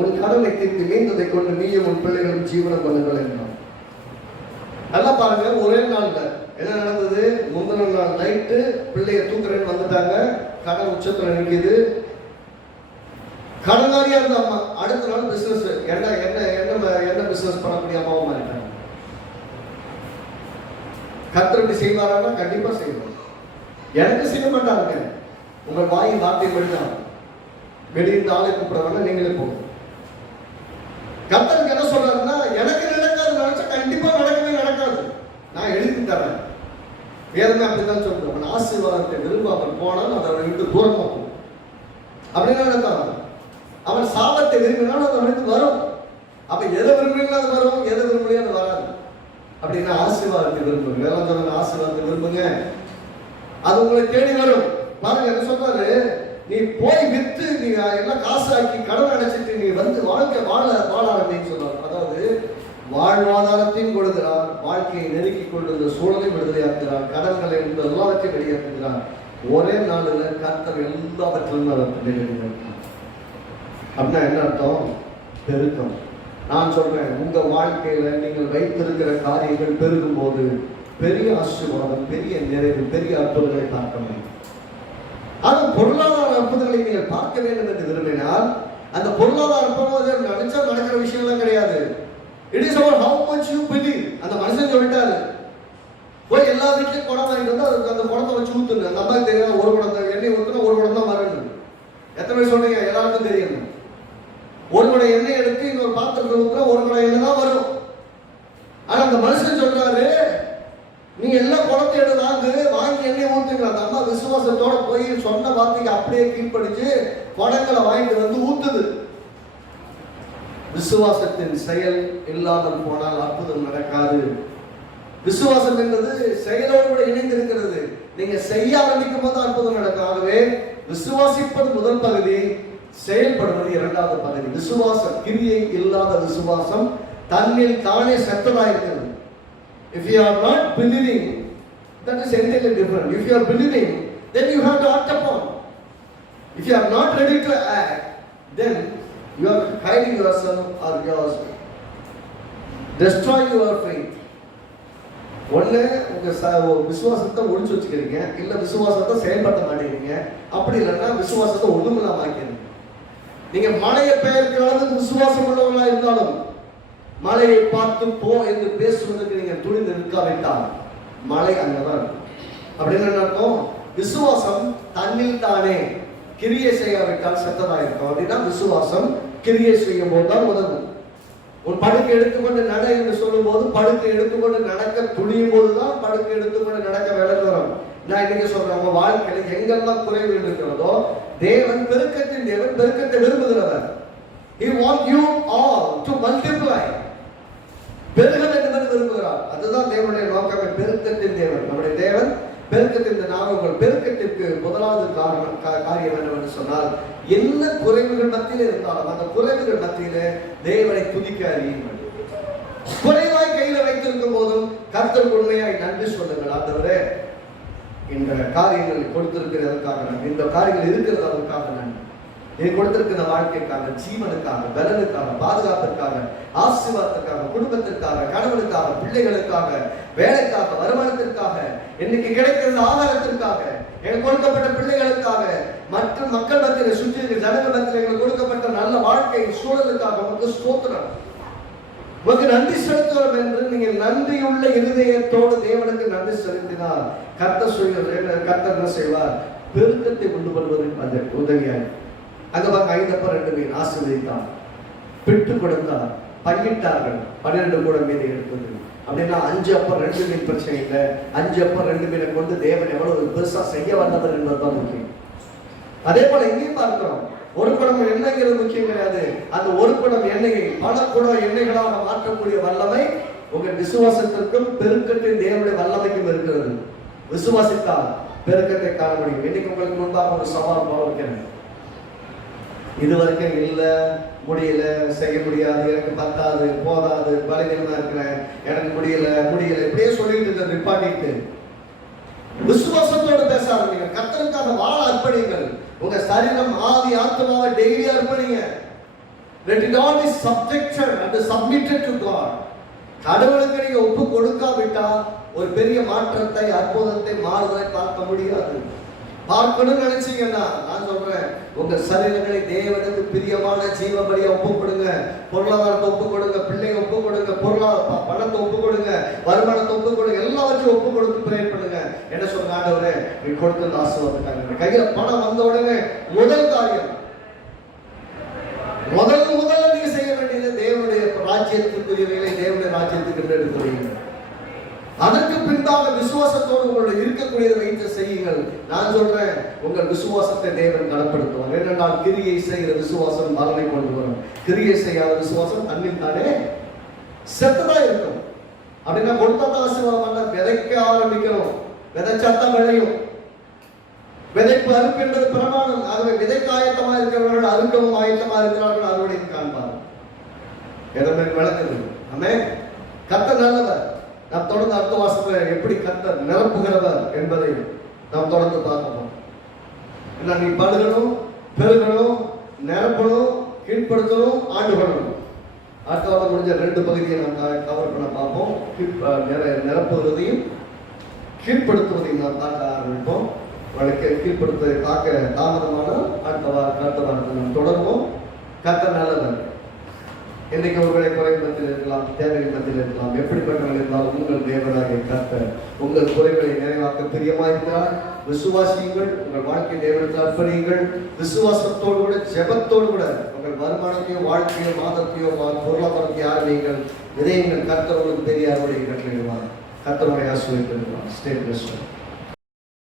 உன் கடனை தீர்த்து மீந்ததை கொண்டு நீயும் உன் பிள்ளைகளும் ஜீவனம் பண்ணுங்கள் என்றான். நல்லா பாருங்க, ஒரே நாள்ல என்ன நடந்தது? முந்தின நாள் நைட்டு பிள்ளைய தூக்குறேன்னு வந்துட்டாங்க. கடன் உச்சத்துல நிற்கிது. கடனாரியா இருந்த அம்மா அடுத்த நாள் பிசினஸ் என்ன பிசினஸ் பண்ணக்கூடிய அம்மாவும் மாறிட்டாங்க. கர்த்தர் இப்படி செய்வாரா? கண்டிப்பா செய்வார். எனக்கு செய்ய மாட்டாங்க. உங்கள் வாயின் வார்த்தை மட்டும் வெளியிருந்து ஆளை கூப்பிடுறாங்க, நீங்களே போகும். கர்த்தருக்கு என்ன சொல்றாருன்னா, எனக்கு நடக்காது நினைச்சா கண்டிப்பா நடக்கவே நடக்காது. நான் எழுதி தரேன். வேதமே அப்படித்தான் சொல்றேன். அவன் ஆசீர்வாதத்தை விரும்பாமல் போனால் அதை அவனை விட்டு தூரமா போகும். அப்படின்னு நினைத்தான். அவன் சாபத்தை விரும்பினாலும் அது அவனுக்கு வரும். அப்ப எதை விரும்புறீங்களோ அது வரும், எதை விரும்பலையோ அது வராது. அப்படின்னா ஆசீர்வாதத்தை விரும்புங்க. வேளாண் சொல்லுங்க, ஆசீர்வாதத்தை விரும்புங்க, அது உங்களை தேடி வரும். பாருங்க என்ன சொல்றாரு, நீ போய் வித்து நீ எல்லாம் காசு ஆக்கி கடன் அடைச்சிட்டு நீ வந்து வாழ்க்கை வாழ ஆரம்பின்னு சொல்றாரு. அதாவது வாழ்வாதாரத்தையும் கொடுக்கிறார், வாழ்க்கையை நெருக்கி கொண்டு சூழலை விடுதலையாக்குகிறார், கடன்களை எல்லாவற்றையும் வெளியாக்குகிறார். ஒரே நாளில் கர்த்தர் எல்லாவற்றிலும் அவர் வெளியிடுகிறார். அப்படின்னா என்ன அர்த்தம்? பெருக்கம். நான் சொல்றேன், உங்க வாழ்க்கையில நீங்கள் வைத்திருக்கிற காரியங்கள் பெருகும் போது பெரிய ஆசீர்வாதம், பெரிய நிறைவு, பெரிய அற்புதங்களை பார்க்க வேண்டும். அது பொருளாதார அற்புதங்களை நீங்கள் பார்க்க வேண்டும் என்று விரும்பினால் அந்த பொருளாதார அற்புதம் நினைச்சா நடக்கிற விஷயம்லாம் கிடையாது. It is about how much you believe. அந்த மனுஷன் சொல்லிட்டாரு, போய் எல்லா வீட்லயும் குடம் வாங்கிட்டு வந்து அதுக்கு அந்த குடத்தை வச்சு ஊத்துங்க. அந்த அம்மாவுக்கு தெரியாது, ஒரு குடத்தை எண்ணெய் ஊத்துனா ஒரு குடம் தான் வரணும். எத்தனை பேர் சொல்றீங்க? எல்லாருக்கும் தெரியும். ஒரு குடம் எண்ணெய் எடுத்து இன்னொரு பாத்திரத்தை ஊத்துனா ஒரு குடம் எண்ணெய் தான் வரும். ஆனா அந்த மனுஷன் சொல்றாரு, நீங்க எல்லாம் குடத்தை எடுத்து வாங்கி எண்ணெய் ஊத்துங்க. அந்த அம்மா விசுவாசத்தோட போய் சொன்ன வார்த்தைக்கு அப்படியே கீழ்படிச்சு குடங்களை வாங்கிட்டு வந்து ஊத்துது. விசுவாசத்தின் செயல் இல்லாமல் போனால் அற்புதம் நடக்காது. விசுவாசம் என்பது செயலோடு கூட இணைந்திருக்கிறது. நீங்க செய்ய ஆரம்பிக்கும் போது அற்புதம் நடக்கும். ஆகவே விசுவாசிப்பது முதல் பகுதி, செயல்படுவது இரண்டாவது பகுதி. விசுவாசம், கிரியை இல்லாத விசுவாசம் தன்னில் தானே செத்ததாயிருக்கிறது. If you are not believing, that is entirely different. If you are believing, then you have to act upon. If you are not ready to act, then you are hiding yourself or yours destroy your faith. ஒண்ணு உங்க விசுவாசத்தை ஒளிச்சு வச்சுக்கிறீங்க, இல்ல விசுவாசத்தை செயல்படுத்த மாட்டேங்கிறீங்க. அப்படி இல்லைன்னா விசுவாசத்தை ஒண்ணுமில்லாம ஆக்கிறீங்க. நீங்க மலையை பெயர்க்கிறது விசுவாசம் உள்ளவங்களா இருந்தாலும் மலையை பார்த்து போ என்று பேசுவதற்கு நீங்க துணிந்து நிற்காவிட்டால் மலை அங்கதான் இருக்கும். அப்படின்னு என்ன அர்த்தம்? விசுவாசம் தன்னில் தானே கிரியை செய்யாவிட்டால் செத்ததா இருக்கும். அப்படின்னா விசுவாசம் கிரியை செய்யும் போதுதான் உதவும். ஒரு படுக்கை எடுத்துக்கொண்டு நட என்று சொல்லும் போது படுக்கை எடுத்துக்கொண்டு நடக்க துணியும் போதுதான் படுக்கை எடுத்துக்கொண்டு நடக்க விளங்குறோம். நான் இன்னைக்கு சொல்றேன், உங்க வாழ்க்கையில எங்கெல்லாம் குறைவுகள் இருக்கிறதோ தேவன் பெருக்கத்தின் தேவன், பெருக்கத்தை விரும்புகிறவர். He wants you all to multiply. பெருக வேண்டும் என்று விரும்புகிறார். அதுதான் தேவனுடைய நோக்கமே. பெருக்கத்தின் தேவன் நம்முடைய தேவன். பெருக்கத்தின் நாமங்கள் பெருக்கத்திற்கு முதலாவது காரியம் என்னவென்று சொன்னால், என்ன குறைவுகள் மத்தியில் இருந்தாலும் அந்த குறைவுகள் மத்தியில தேவனை துதிக்க அறியுங்கள். குறைவாய் கையில வைத்திருக்கும் போதும் கர்த்தருக்கு உண்மையாய் நன்றி சொல்லுங்கள். ஆண்டவரே, இந்த காரியங்கள் கொடுத்திருக்கிறதற்காக நன்றி, இந்த காரியங்கள் இருக்கிறது அதற்காக நன்றி, நீ கொடுத்திருக்கிற வாழ்க்கைக்காக, ஜீவனுக்காக, பலனுக்காக, பாதுகாப்பிற்காக, ஆசீர்வாதத்திற்காக, குடும்பத்திற்காக, கணவனுக்காக, பிள்ளைகளுக்காக, வேலைக்காக, வருமானத்திற்காக, இன்னைக்கு கிடைக்கிற ஆதாரத்திற்காக, எனக்கு கொடுக்கப்பட்ட பிள்ளைகளுக்காக, மற்ற மக்கள் மத்தியில் சுற்றி இருக்கிற ஜனங்கள் மத்தியில் எங்களுக்கு கொடுக்கப்பட்ட நல்ல வாழ்க்கை சூழலுக்காக உங்களுக்கு ஸ்தோத்திரம். உங்களுக்கு நன்றி செலுத்துவோம் என்று நீங்கள் நன்றியுள்ள இருதயத்தோடு தேவனுக்கு நன்றி செலுத்தினால் கர்த்தர் என்ன செய்வார்? பெருக்கத்தை கொண்டு வருவதற்கு உதவியாக. அங்க பார்க்க 5 அப்பம் 2 மீன் ஆசீர்வதித்தார், பிட்டு கொடுத்தார், பங்கிட்டார்கள், 12 கூட மீதை எடுத்தது. அப்படின்னா 5 அப்பம் 2 மீன் பிரச்சனை இல்லை. 5 அப்பம் 2 மீனை கொண்டு தேவன் எவ்வளவு பெருசா செய்ய வந்தவர் என்பதுதான் முக்கியம். அதே போல இங்கேயும் பார்க்கிறோம், ஒரு குடம் எண்ணெய்ங்கிறது முக்கியம் கிடையாது. அந்த ஒரு குடம் எண்ணெயை பல குடம் எண்ணெய்களாக மாற்றக்கூடிய வல்லமை உங்கள் விசுவாசத்திற்கும் பெருக்கத்தின் தேவனுடைய வல்லமைக்கும் இருக்கிறது. விசுவாசித்தால் பெருக்கத்தை காண முடியும். இன்னைக்கு உங்களுக்கு முன்பாக ஒரு சவால் போல வைக்கிறேன். இதுவரைக்கும் இல்லை, முடியல, செய்ய முடியாது, எனக்கு பத்தாது, போதாது, பலவீனமா இருக்கிறேன், எனக்கு முடியல இப்படியே சொல்லிட்டு இருக்க நிப்பாட்டிட்டு விசுவாசத்தோடு பேச ஆரம்பிங்க. கர்த்தருக்காக வாழ அர்ப்பணிங்கள். உங்க சரீரம், ஆவி, ஆத்மாவை daily அர்ப்பணிங்க. Let it all be subjected and submitted to God. கடவுளுக்கு நீங்க ஒப்பு கொடுக்காவிட்டா ஒரு பெரிய மாற்றத்தை, அற்புதத்தை, மாறுதலை பார்க்க முடியாது. பார்க்கணும்னு நினைச்சீங்கன்னா நான் சொல்றேன், உங்க சரீரங்களை தேவனுக்கு பிரியமான ஜீவ பலியா ஒப்பு கொடுங்க. பொருளாதாரத்தை ஒப்பு கொடுங்க, பிள்ளைங்க ஒப்பு கொடுங்க, பணத்தை ஒப்பு கொடுங்க, வருமானத்தை ஒப்பு கொடுங்க, எல்லாவற்றையும் ஒப்பு கொடுத்து பிரேயர் பண்ணுங்க. என்ன சொல்ற ஆண்டவரே, நீ கொடுத்து ஆசீர்வாதம். கையில பணம் வந்த உடனே முதல் காரியம், முதல்ல நீங்க செய்ய வேண்டியது தேவனுடைய ராஜ்யத்துக்குரியவைகளை தேவனுடைய ராஜ்யத்துக்கு எடுக்கிறீங்க. அதற்கு பின்பாக விசுவாசத்தோடு உங்களுடைய இருக்கக்கூடியதை வைத்து செய்யுங்கள். நான் சொல்றேன், உங்கள் விசுவாசத்தை தேவன் கனப்படுத்துவார். ஏனென்றால் கிரியை செய்கிற விசுவாசம் பலனை கொண்டு வரும். கிரியை செய்யாத விசுவாசம் தன்னில் தானே செத்துதான் இருக்கும். அப்படின்னா கொடுத்தாத ஆசீர்வாதம் விதைக்க ஆரம்பிக்கணும். விதைச்சாத்தான் விளையும். விதைப்பு அறுப்பு என்பது பிரமாணம். ஆகவே விதைக்கு ஆயத்தமா இருக்கிறவர்கள் அறுக்கவும் ஆயத்தமா இருக்கிறார்கள், அறுவடையும் காண்பார்கள். எதற்கு விளக்குது? ஆமே. கர்த்தர் நல்லவர். நாம் தொடர்ந்து அடுத்த வாசத்துல எப்படி கர்த்தர் நிரப்புகிறவர் என்பதை நாம் தொடர்ந்து பார்க்கணும். நீ பழுகணும், பெருகணும், நிரப்பணும், கீழ்ப்படுத்தணும், ஆண்டு பண்ணணும். அடுத்த வாரம் முடிஞ்ச 2 பகுதியை நாம் கவர் பண்ண பார்ப்போம். நிரப்புவதையும் கீழ்ப்படுத்துவதையும் நாம் பார்க்க ஆரம்பிப்போம். வழக்கை கீழ்ப்படுத்துவதை பார்க்க தாமதமான அடுத்த வாரத்தை நாம் தொடர்வோம். கர்த்தர் நல்லவர். இன்னைக்கு ஒருவேளை குறைகள் மத்தியில் இருக்கலாம், தேவைகள் மத்தியில் இருக்கலாம். எப்படிப்பட்டவர்கள் இருந்தாலும் உங்கள் தேவனாகிய கர்த்தர் உங்கள் குறைகளை நிறைவாக்க பிரியமாயிருக்கிறார். விசுவாசியுங்கள், உங்கள் வாழ்க்கை தேவனுக்கு அர்ப்பணியுங்கள். விசுவாசத்தோடு கூட, ஜெபத்தோடு கூட உங்கள் வருமானத்தையோ, வாழ்க்கையோ, மாதத்தையோ, பொருளாதாரத்தையோ ஆரம்பியுங்கள். இதை எங்கள் கர்த்தர் உங்களுக்கு பெரிய அறுவடையை கட்டளையிடுவார். கர்த்தருடைய ஆசீர்வாதம். Stay blessed.